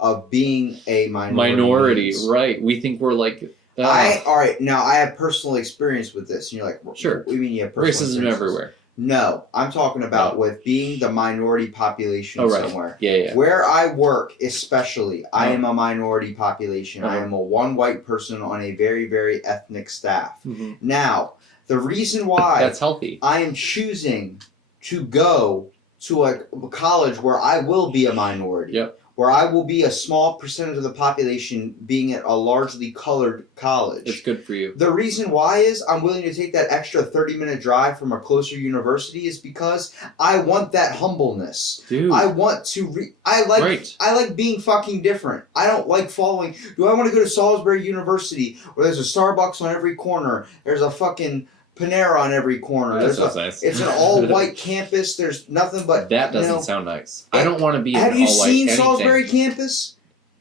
of being a minority is. Right? We think we're like. All right. Now I have personal experience with this, and you're like, sure. What do you mean you have personal racism everywhere? No, I'm talking about with being the minority population somewhere. Yeah. Where I work, especially, I am a minority population. I am a one white person on a very, very ethnic staff. Mm-hmm. Now, the reason why that's healthy. I am choosing to go to a college where I will be a minority, where I will be a small percentage of the population being at a largely colored college. It's good for you. The reason why is I'm willing to take that extra 30-minute drive from a closer university is because I want that humbleness. Dude. I want to I like being fucking different. I don't like following. Do I want to go to Salisbury University where there's a Starbucks on every corner? There's a fucking Panera on every corner. That sounds nice. It's an all-white campus. There's nothing but... That doesn't sound nice. I don't want to be Have you seen anything. Salisbury campus?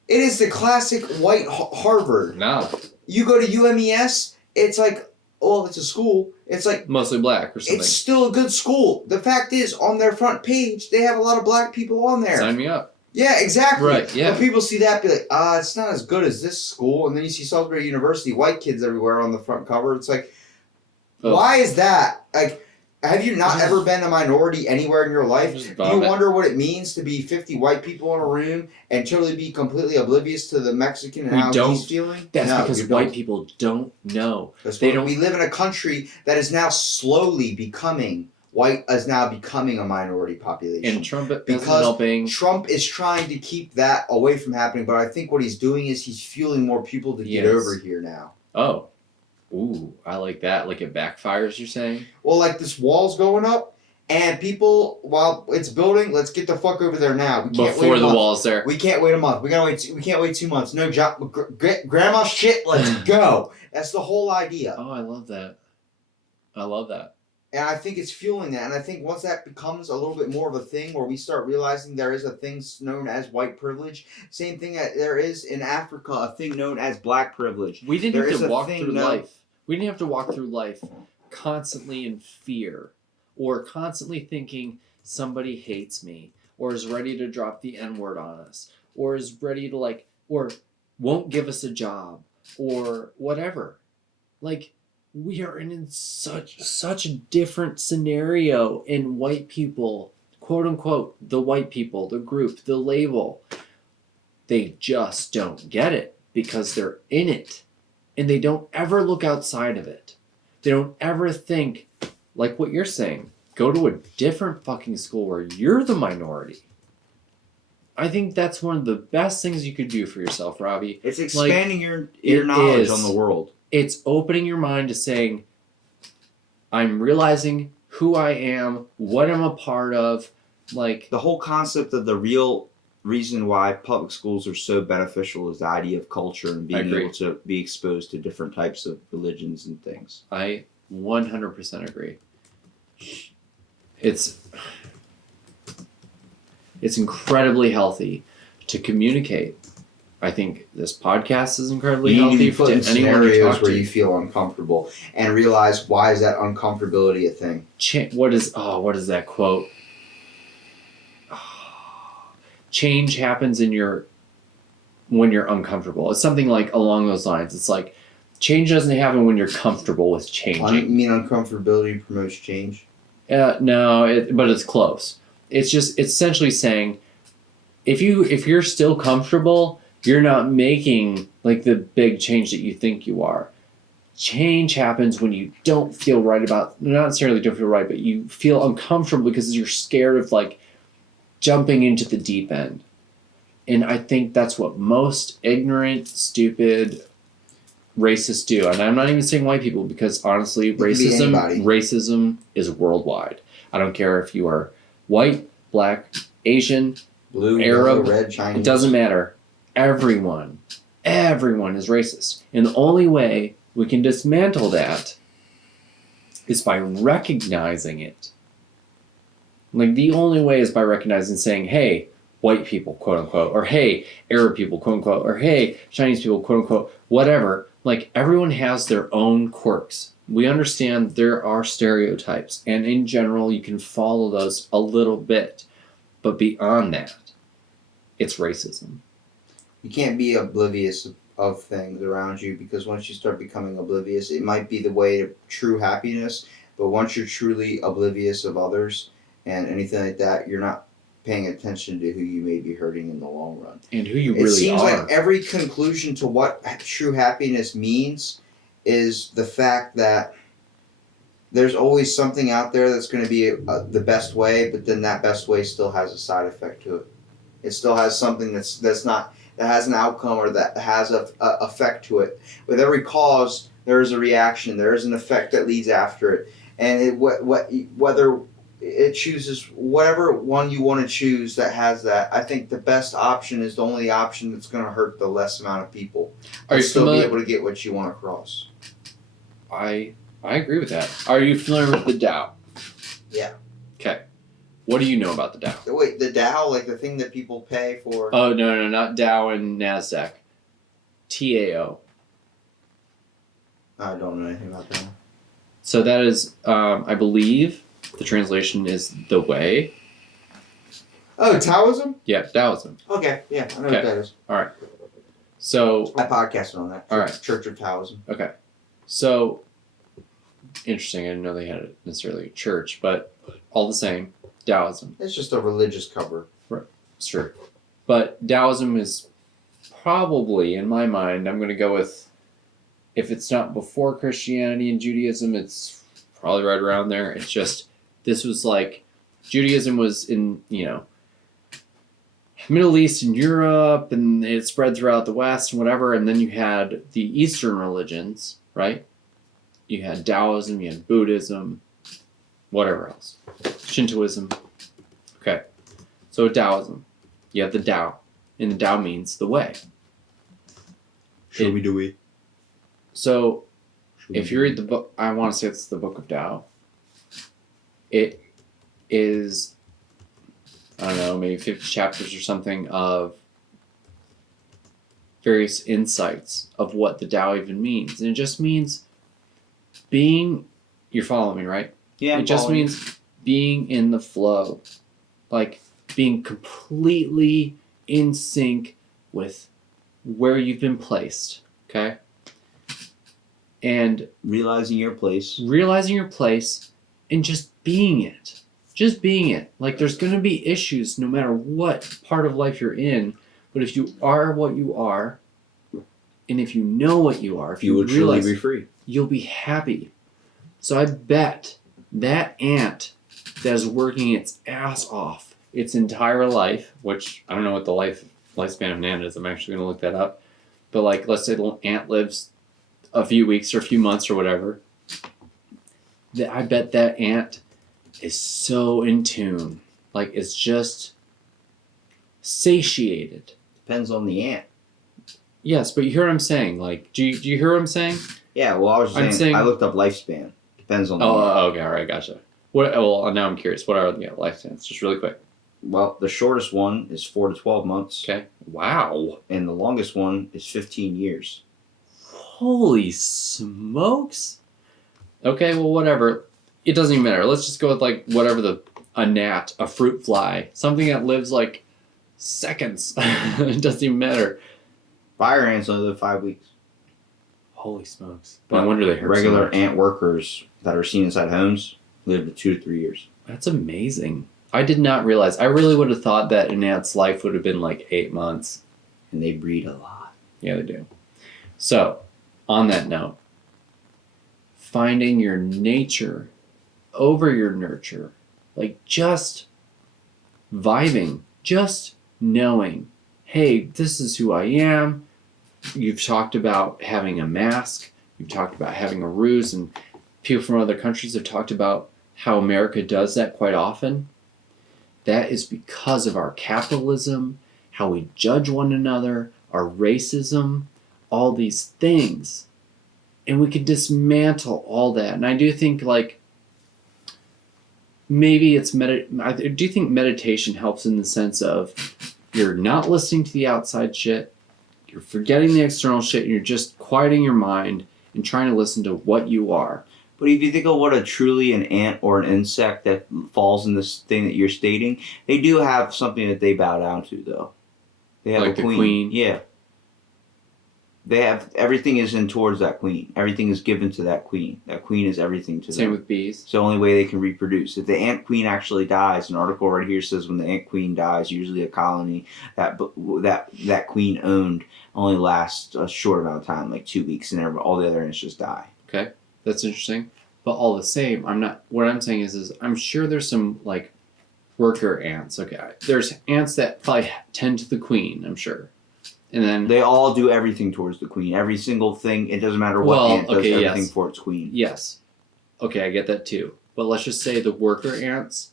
It is the classic white Harvard. No. You go to UMES, it's like, it's a school. It's like... Mostly black or something. It's still a good school. The fact is, on their front page, they have a lot of black people on there. Sign me up. Yeah, exactly. Right, yeah. When people see that, be like, it's not as good as this school. And then you see Salisbury University, white kids everywhere on the front cover. It's like... Why is that? Like, have you not ever been a minority anywhere in your life? Do you wonder what it means to be 50 white people in a room and totally be completely oblivious to the Mexican and how he's feeling? That's because white people don't know. We live in a country that is now slowly becoming a minority population. And Trump isn't helping. Trump is trying to keep that away from happening, but I think what he's doing is he's fueling more people to get over here now. Oh. Ooh, I like that. Like it backfires, you're saying? Well, like this wall's going up, and people, while it's building, let's get the fuck over there now. We can't Before the wall's there. We can't wait a month. We can't wait 2 months. No job. Grandma shit, let's go. That's the whole idea. Oh, I love that. I love that. And I think it's fueling that. And I think once that becomes a little bit more of a thing where we start realizing there is a thing known as white privilege, same thing that there is in Africa, a thing known as black privilege. We didn't have to walk through life. We didn't have to walk through life constantly in fear or constantly thinking somebody hates me or is ready to drop the N-word on us or is ready to or won't give us a job or whatever. Like, we are in such a different scenario, and white people, quote unquote, the white people, the group, the label, they just don't get it because they're in it, and they don't ever look outside of it. They don't ever think, like what you're saying, go to a different fucking school where you're the minority. I think that's one of the best things you could do for yourself, Robbie. It's expanding your knowledge on the world. It's opening your mind to saying, I'm realizing who I am, what I'm a part of. Like, the whole concept of the real reason why public schools are so beneficial is the idea of culture and being able to be exposed to different types of religions and things. I 100% agree. It's incredibly healthy to communicate. I think this podcast is incredibly you healthy. You need to be put in scenarios where you feel uncomfortable and realize, why is that uncomfortability a thing? What is that quote? Change happens when you're uncomfortable. It's something like along those lines. It's like, change doesn't happen when you're comfortable with changing. You mean uncomfortability promotes change? No, but it's close. It's essentially saying, if you're still comfortable, you're not making like the big change that you think you are. Change happens when you don't feel right about, not necessarily don't feel right, but you feel uncomfortable because you're scared of like jumping into the deep end. And I think that's what most ignorant, stupid, racists do. And I'm not even saying white people, because honestly, racism is worldwide. I don't care if you are white, black, Asian, blue, Arab, yellow, red, Chinese. It doesn't matter. Everyone is racist. And the only way we can dismantle that is by recognizing it. Like, the only way is by recognizing, saying, hey, white people, quote unquote, or hey, Arab people, quote unquote, or hey, Chinese people, quote unquote, whatever. Like, everyone has their own quirks. We understand there are stereotypes, and in general, you can follow those a little bit. But beyond that, it's racism. You can't be oblivious of things around you, because once you start becoming oblivious, it might be the way to true happiness, but once you're truly oblivious of others and anything like that, you're not paying attention to who you may be hurting in the long run. And who you really are. It seems like every conclusion to what true happiness means is the fact that there's always something out there that's going to be the best way, but then that best way still has a side effect to it. It still has something that has an outcome, or that has a effect to it. With every cause, there is a reaction. There is an effect that leads after it, and whether it chooses whatever one you want to choose that has that. I think the best option is the only option that's going to hurt the less amount of people. Are you still be able to get what you want across? I agree with that. Are you familiar with the Tao? Yeah. Okay. What do you know about the Tao? Wait, the Tao, like the thing that people pay for? Oh, no, not Dow and NASDAQ. TAO. I don't know anything about that. So that is, I believe, the translation is the way. Oh, Taoism? Yeah, Taoism. Okay, yeah, I know what that is. All right. So I podcasted on that. All right. Church of Taoism. Okay. So, interesting. I didn't know they had necessarily a church, but all the same, Taoism. It's just a religious cover. Right. Sure. But Taoism is probably, in my mind, I'm going to go with, if it's not before Christianity and Judaism, it's probably right around there. It's just, this was like, Judaism was in, Middle East and Europe, and it spread throughout the West and whatever, and then you had the Eastern religions, right? You had Taoism, you had Buddhism, whatever else. Shintoism. Okay. So Taoism. You have the Tao, and the Tao means the way. Show me the way. So, if you read the book, I want to say it's the Book of Tao. It is, I don't know, maybe 50 chapters or something of various insights of what the Tao even means. And it just means being, you're following me, right? Yeah, it just means being in the flow. Like, being completely in sync with where you've been placed, okay? And realizing your place and just being it. Just being it. Like, there's going to be issues no matter what part of life you're in, but if you are what you are, and if you know what you are, if you will truly be free. You'll be happy. So I bet that ant that is working its ass off its entire life, which I don't know what the lifespan of an ant is. I'm actually going to look that up. But like, let's say the ant lives a few weeks or a few months or whatever. I bet that ant is so in tune. Like, it's just satiated. Depends on the ant. Yes, but you hear what I'm saying? Like, do you hear what I'm saying? Yeah, well, I was saying I looked up lifespan. Depends on the ant. Okay, all right, gotcha. Well, now I'm curious. What are the lifespans? Just really quick. Well, the shortest one is 4 to 12 months. Okay. Wow. And the longest one is 15 years. Holy smokes. Okay, well, whatever. It doesn't even matter. Let's just go with, like, whatever a gnat, a fruit fly, something that lives, like, seconds. It doesn't even matter. Fire ants only live 5 weeks. Holy smokes. No wonder they hurt regular so much. ant workers that are seen inside homes live to 2 to 3 years. That's amazing. I did not realize. I really would have thought that an ant's life would have been like 8 months. And they breed a lot. Yeah, they do. So, on that note, finding your nature over your nurture, like just vibing, just knowing, hey, this is who I am. You've talked about having a mask. You've talked about having a ruse, and people from other countries have talked about how America does that quite often. That is because of our capitalism, how we judge one another, our racism, all these things. And we can dismantle all that. And I do think, like, maybe it's I do think meditation helps in the sense of you're not listening to the outside shit, you're forgetting the external shit, and you're just quieting your mind and trying to listen to what you are. But if you think of what truly an ant or an insect that falls in this thing that you're stating, they do have something that they bow down to, though. They have like a the queen. Yeah. They have, everything is in towards that queen. Everything is given to that queen. That queen is everything to them. Same with bees. It's the only way they can reproduce. If the ant queen actually dies, an article right here says when the ant queen dies, usually a colony that queen owned only lasts a short amount of time, like 2 weeks, and all the other ants just die. Okay, that's interesting. But all the same, what I'm saying is I'm sure there's some, like, worker ants. Okay, there's ants that probably tend to the queen, I'm sure. And then they all do everything towards the queen. Every single thing. It doesn't matter what ant does everything for its queen. Yes. Okay, I get that too. But let's just say the worker ants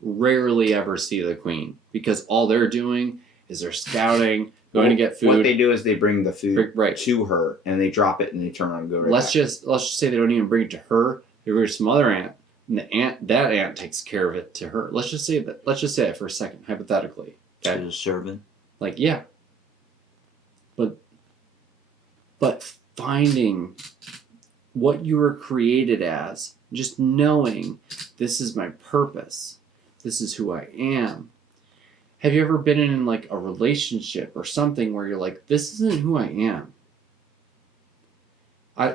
rarely ever see the queen because all they're doing is they're scouting, going to get food. What they do is they bring the food right to her, and they drop it, and they turn around and go right let's back. just say they don't even bring it to her. They bring it to some other ant, and that ant takes care of it to her. Let's just say that for a second, hypothetically. Okay. She's a servant. Like, yeah. But finding what you were created as, just knowing this is my purpose, this is who I am. Have you ever been in, like, a relationship or something where you're like, this isn't who I am?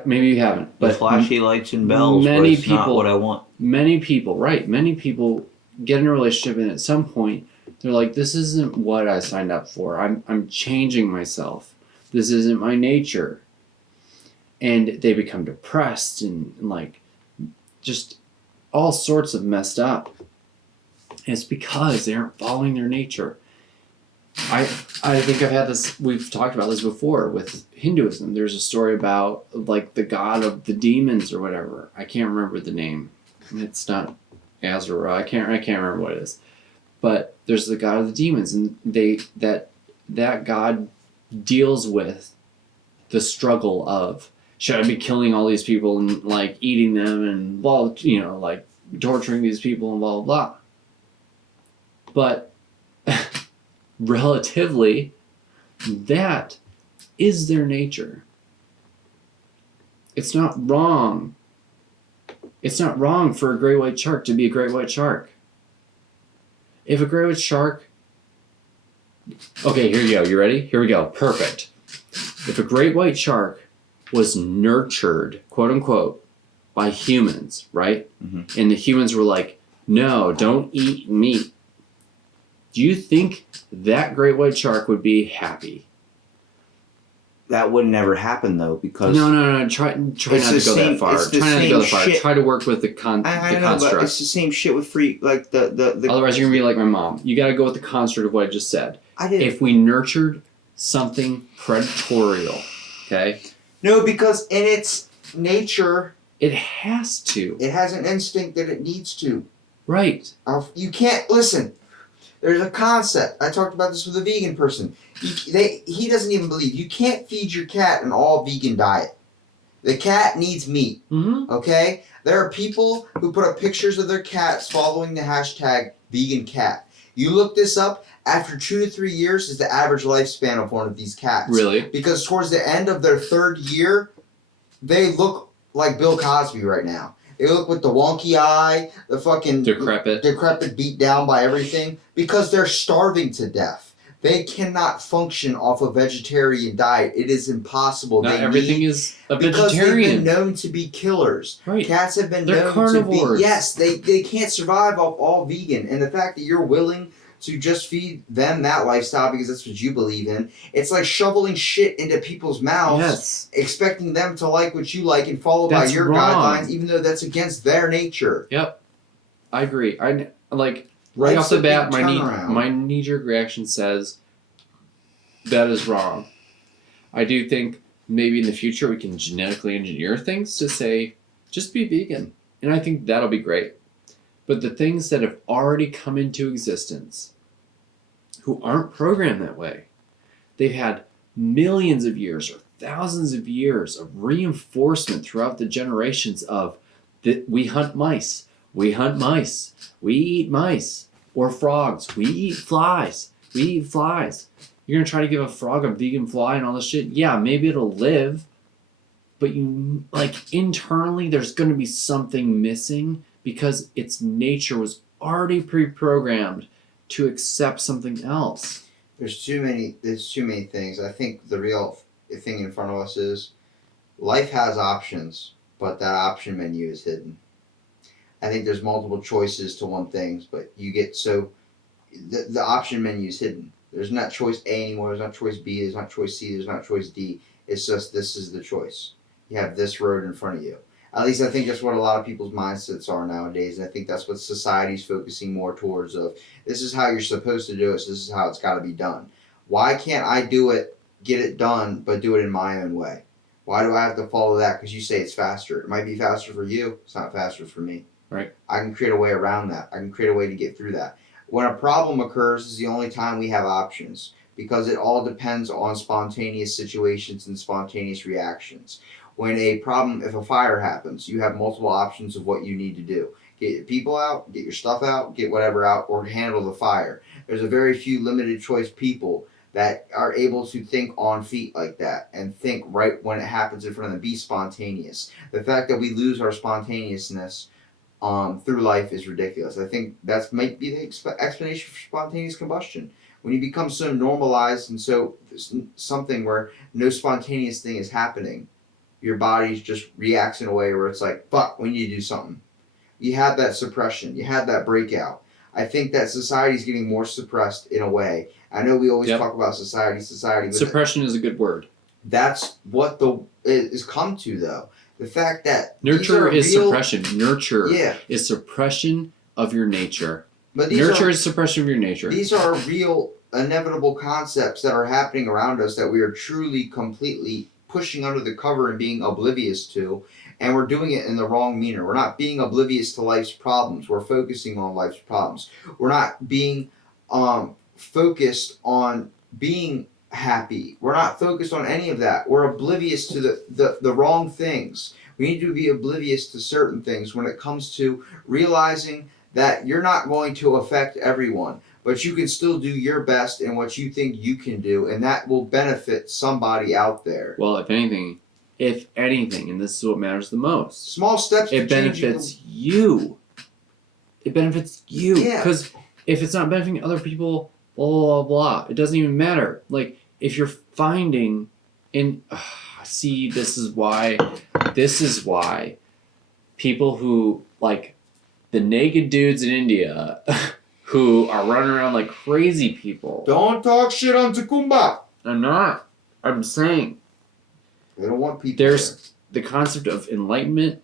Maybe you haven't, but the flashy lights and bells. Many people, not what I want. Many people get in a relationship, and at some point they're like, this isn't what I signed up for. I'm changing myself. This isn't my nature. And they become depressed and like just all sorts of messed up. And it's because they aren't following their nature. I think I've had this, we've talked about this before with Hinduism. There's a story about, like, the god of the demons or whatever. I can't remember the name. It's not Azura. I can't remember what it is. But there's the god of the demons, and that god deals with the struggle of, should I be killing all these people and, like, eating them and, well, like, torturing these people and blah, blah, blah. But relatively, that is their nature. It's not wrong. It's not wrong for a great white shark to be a great white shark. If a great white shark... Okay, here you go. You ready? Here we go. Perfect. If a great white shark was nurtured, quote unquote, by humans, right? Mm-hmm. And the humans were like, no, don't eat meat. Do you think that great white shark would be happy? That would never happen though, because No. Try not to go that far. Try not to go that far. Try to work with the I know, construct. but it's the same shit with free, like the. Otherwise, you're gonna be like my mom. You got to go with the construct of what I just said. If we nurtured something predatorial, okay? No, because in its nature, it has to. It has an instinct that it needs to. Right. You can't listen. There's a concept. I talked about this with a vegan person. He doesn't even believe you can't feed your cat an all vegan diet. The cat needs meat. Mm-hmm. Okay? There are people who put up pictures of their cats following the hashtag vegan cat. You look this up, after 2 to 3 years is the average lifespan of one of these cats. Really? Because towards the end of their 3rd year, they look like Bill Cosby right now. They look with the wonky eye, the fucking decrepit, beat down by everything, because they're starving to death. They cannot function off a vegetarian diet. It is impossible. Not everything is a vegetarian. Because they've been known to be killers. Right. Cats have been They're known carnivores. to be. Yes, they can't survive off all vegan. And the fact that you're willing to just feed them that lifestyle because that's what you believe in, it's like shoveling shit into people's mouths, yes, expecting them to like what you like and follow that's by your wrong. guidelines, even though that's against their nature. Yep, I agree. I like right off the bat, my knee-jerk reaction says that is wrong. I do think maybe in the future we can genetically engineer things to say just be vegan, and I think that'll be great. But the things that have already come into existence, who aren't programmed that way, they've had millions of years or thousands of years of reinforcement throughout the generations of that we hunt mice, we eat mice, or frogs, we eat flies. You're going to try to give a frog a vegan fly and all this shit? Yeah, maybe it'll live, but you like internally there's going to be something missing because its nature was already pre-programmed to accept something else. There's too many things. I think the real thing in front of us is life has options, but that option menu is hidden. I think there's multiple choices to one thing, but you get the option menu is hidden. There's not choice A anymore, there's not choice B, there's not choice C, there's not choice D. It's just this is the choice. You have this road in front of you. At least I think that's what a lot of people's mindsets are nowadays, and I think that's what society's focusing more towards of, this is how you're supposed to do it, so this is how it's got to be done. Why can't I do it, get it done, but do it in my own way? Why do I have to follow that? Because you say it's faster. It might be faster for you, it's not faster for me. Right. I can create a way around that. I can create a way to get through that. When a problem occurs is the only time we have options, because it all depends on spontaneous situations and spontaneous reactions. When if a fire happens, you have multiple options of what you need to do. Get your people out, get your stuff out, get whatever out, or handle the fire. There's a very few limited choice people that are able to think on feet like that and think right when it happens in front of them, be spontaneous. The fact that we lose our spontaneousness through life is ridiculous. I think that might be the explanation for spontaneous combustion. When you become so normalized and so something where no spontaneous thing is happening, your body just reacts in a way where it's like, fuck, we need to do something. You have that suppression. You have that breakout. I think that society is getting more suppressed in a way. I know we always talk about society. But suppression is a good word. That's what is come to, though. The fact that nurture is suppression. Nurture is suppression of your nature. But nurture is suppression of your nature. These are real, inevitable concepts that are happening around us that we are truly, completely pushing under the cover and being oblivious to, and we're doing it in the wrong manner. We're not being oblivious to life's problems. We're focusing on life's problems. We're not being focused on being happy. We're not focused on any of that. We're oblivious to the wrong things. We need to be oblivious to certain things when it comes to realizing that you're not going to affect everyone, but you can still do your best in what you think you can do, and that will benefit somebody out there. Well, if anything, and this is what matters the most. Small steps. It benefits you. It benefits you. Yeah. Because if it's not benefiting other people, blah, blah, blah, blah, it doesn't even matter. Like, if you're finding And see, this is why people who like the naked dudes in India who are running around like crazy people. Don't talk shit on Tacumba. I'm not. I'm saying They don't want people. there's the concept of enlightenment.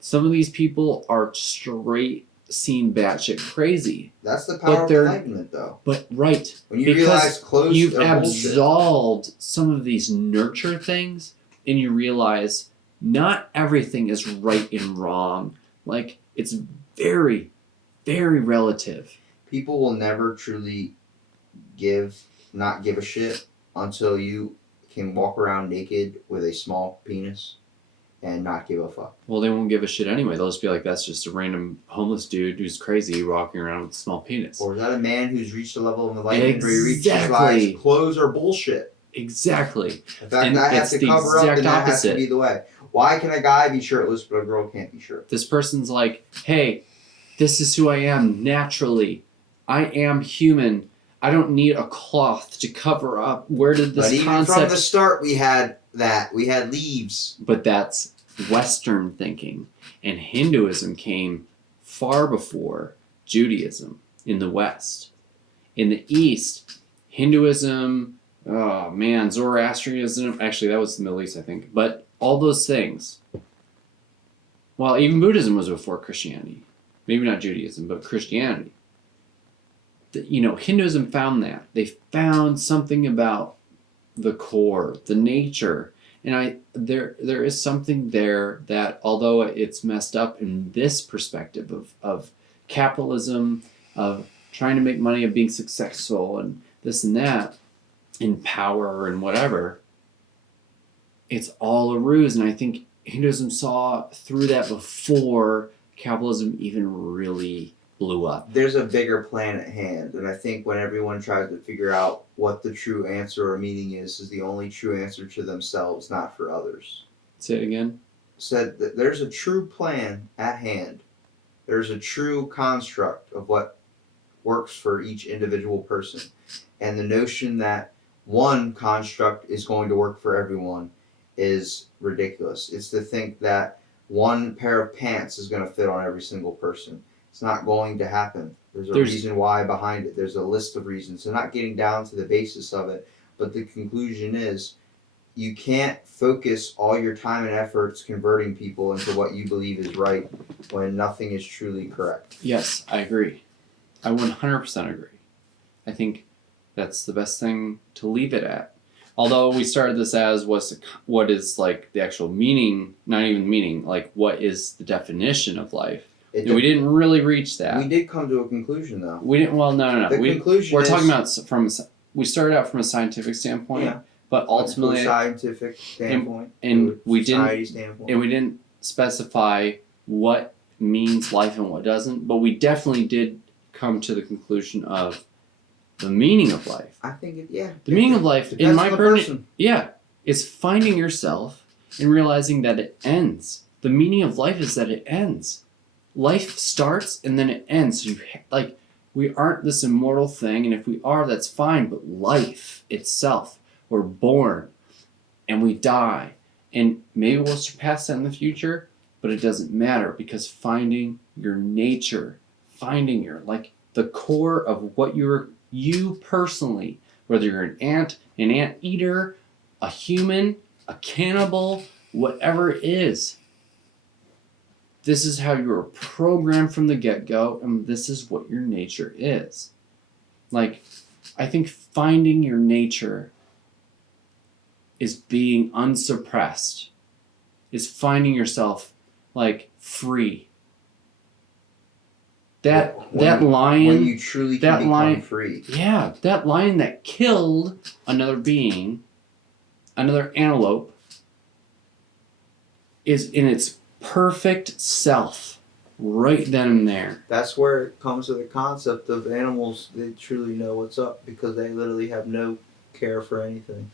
Some of these people are straight seen batshit crazy. That's the power of enlightenment, though. But right, when you realize clothes you've are absolved some of these nurture things, and you realize not everything is right and wrong. Like it's very, very relative. People will never truly not give a shit until you can walk around naked with a small penis and not give a fuck. Well, they won't give a shit anyway. They'll just be like, that's just a random homeless dude who's crazy walking around with a small penis. Or is that a man who's reached a level of enlightenment where he realizes clothes are bullshit? Exactly. In fact, I have to cover up, and that has to be the way. Why can a guy be shirtless but a girl can't be shirtless? This person's like, hey, this is who I am naturally. I am human. I don't need a cloth to cover up. Where did this concept... But even from the start, we had that. We had leaves. But that's Western thinking. And Hinduism came far before Judaism in the West. In the East, Hinduism, Zoroastrianism, actually that was the Middle East, I think. But all those things. Well, even Buddhism was before Christianity. Maybe not Judaism, but Christianity. Hinduism found that. They found something about the core, the nature. And there is something there that, although it's messed up in this perspective of capitalism, of trying to make money, of being successful, and this and that, and power and whatever, it's all a ruse. And I think Hinduism saw through that before capitalism even really blew up. There's a bigger plan at hand, and I think when everyone tries to figure out what the true answer or meaning is the only true answer to themselves, not for others. Say it again. Said that there's a true plan at hand. There's a true construct of what works for each individual person. And the notion that one construct is going to work for everyone is ridiculous. It's to think that one pair of pants is going to fit on every single person. It's not going to happen. There's a reason why behind it. There's a list of reasons. So not getting down to the basis of it, but the conclusion is you can't focus all your time and efforts converting people into what you believe is right when nothing is truly correct. Yes, I agree. I 100% agree. I think that's the best thing to leave it at. Although we started this as what is like the actual meaning, not even meaning, like what is the definition of life? We didn't really reach that. We did come to a conclusion, though. We didn't. Well, no. The conclusion we're talking about we started out from a scientific standpoint, yeah, but ultimately scientific standpoint, and we standpoint. didn't specify what means life and what doesn't. But we definitely did come to the conclusion of the meaning of life. I think the meaning of life, in my opinion, is finding yourself and realizing that it ends. The meaning of life is that it ends. Life starts and then it ends. We aren't this immortal thing, and if we are, that's fine. But life itself, we're born and we die, and maybe we'll surpass that in the future, but it doesn't matter because finding your nature, finding your the core of what you personally, whether you're an anteater, a human, a cannibal, whatever it is. This is how you were programmed from the get-go, and this is what your nature is. I think finding your nature is being unsuppressed, is finding yourself, free. That lion... When you truly can become free. Yeah, that lion that killed another being, another antelope, is in its perfect self right then and there. That's where it comes to the concept of animals. They truly know what's up because they literally have no care for anything.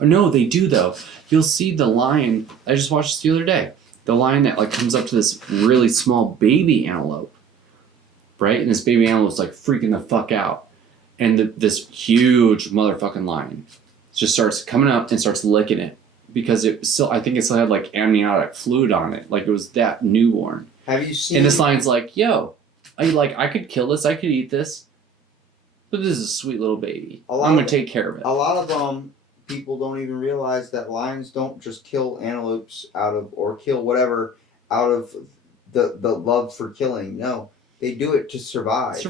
No, they do though. You'll see the lion. I just watched this the other day. The lion that comes up to this really small baby antelope, right? And this baby antelope's freaking the fuck out, and this huge motherfucking lion just starts coming up and starts licking it because I think it still had like amniotic fluid on it, like it was that newborn. Have you seen? And this lion's like, yo, I could kill this, I could eat this, but this is a sweet little baby. I'm gonna take care of it. A lot of people don't even realize that lions don't just kill antelopes or kill whatever out of the love for killing. No, they do it to survive.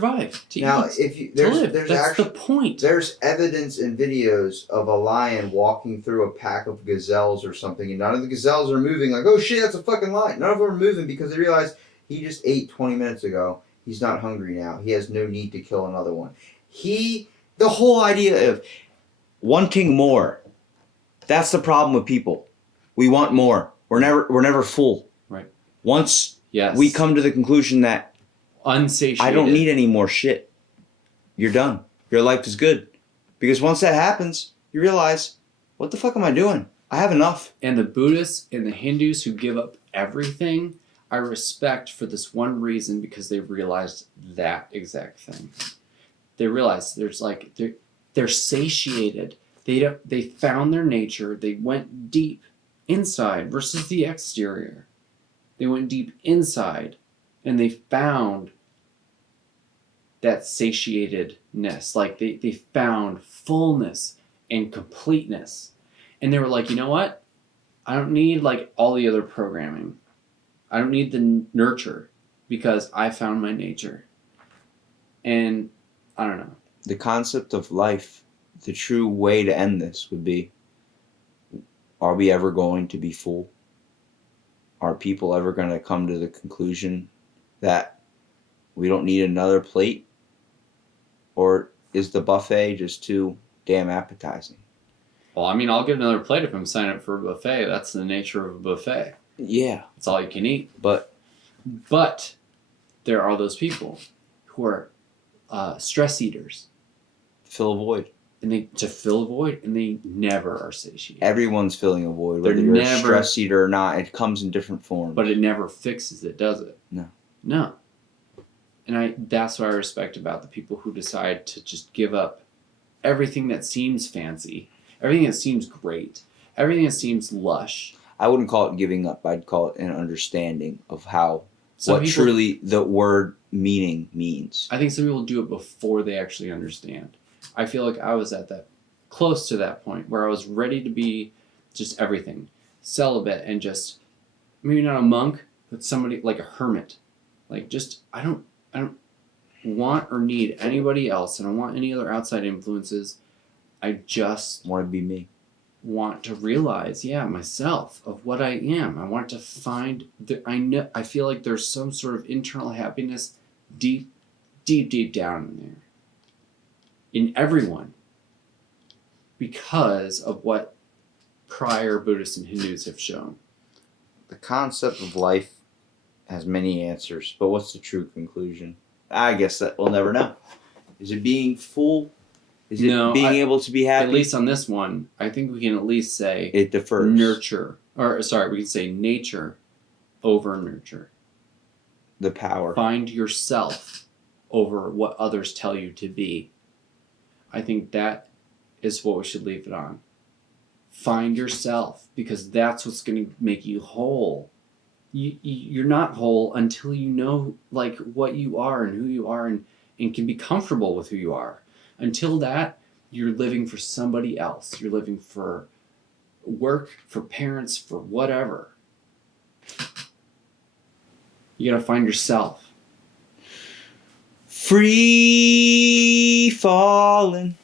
Now, if there's actually the point. There's evidence in videos of a lion walking through a pack of gazelles or something, and none of the gazelles are moving. Like, oh shit, that's a fucking lion. None of them are moving because they realize he just ate 20 minutes ago. He's not hungry now. He has no need to kill another one. The whole idea of wanting more. That's the problem with people. We want more. We're never full. Right. Once we come to the conclusion that unsatiated, I don't need any more shit, you're done. Your life is good. Because once that happens, you realize, what the fuck am I doing? I have enough. And the Buddhists and the Hindus who give up everything, I respect for this one reason, because they've realized that exact thing. They realize they're satiated. They found their nature. They went deep inside versus the exterior. They went deep inside and they found that satiatedness. Like they found fullness and completeness. And they were like, you know what? I don't need like all the other programming. I don't need the nurture because I found my nature. And I don't know. The concept of life, the true way to end this would be, are we ever going to be full? Are people ever going to come to the conclusion that we don't need another plate? Or is the buffet just too damn appetizing? Well, I mean, I'll get another plate if I'm signing up for a buffet. That's the nature of a buffet. Yeah. It's all you can eat. But there are those people who are stress eaters. Fill a void. To fill a void, and they never are satiated. Everyone's filling a void, whether you're a stress eater or not. It comes in different forms. But it never fixes it, does it? No. And that's what I respect about the people who decide to just give up everything that seems fancy, everything that seems great, everything that seems lush. I wouldn't call it giving up. I'd call it an understanding of what truly the word meaning means. I think some people do it before they actually understand. I feel like I was close to that point where I was ready to be just everything, celibate, and just maybe not a monk, but somebody like a hermit. Like just I don't want or need anybody else. I don't want any other outside influences. I just want to be me. Want to realize, myself, of what I am. I want to find I feel like there's some sort of internal happiness deep down in there. In everyone, because of what prior Buddhists and Hindus have shown. The concept of life has many answers, but what's the true conclusion? I guess that we'll never know. Is it being full? Is it being able to be happy? At least on this one, I think we can at least say it differs. We can say nature over nurture. The power. Find yourself over what others tell you to be. I think that is what we should leave it on. Find yourself, because that's what's going to make you whole. You're not whole until you know like what you are and who you are and can be comfortable with who you are. Until that, you're living for somebody else. You're living for work, for parents, for whatever. You got to find yourself. Free falling.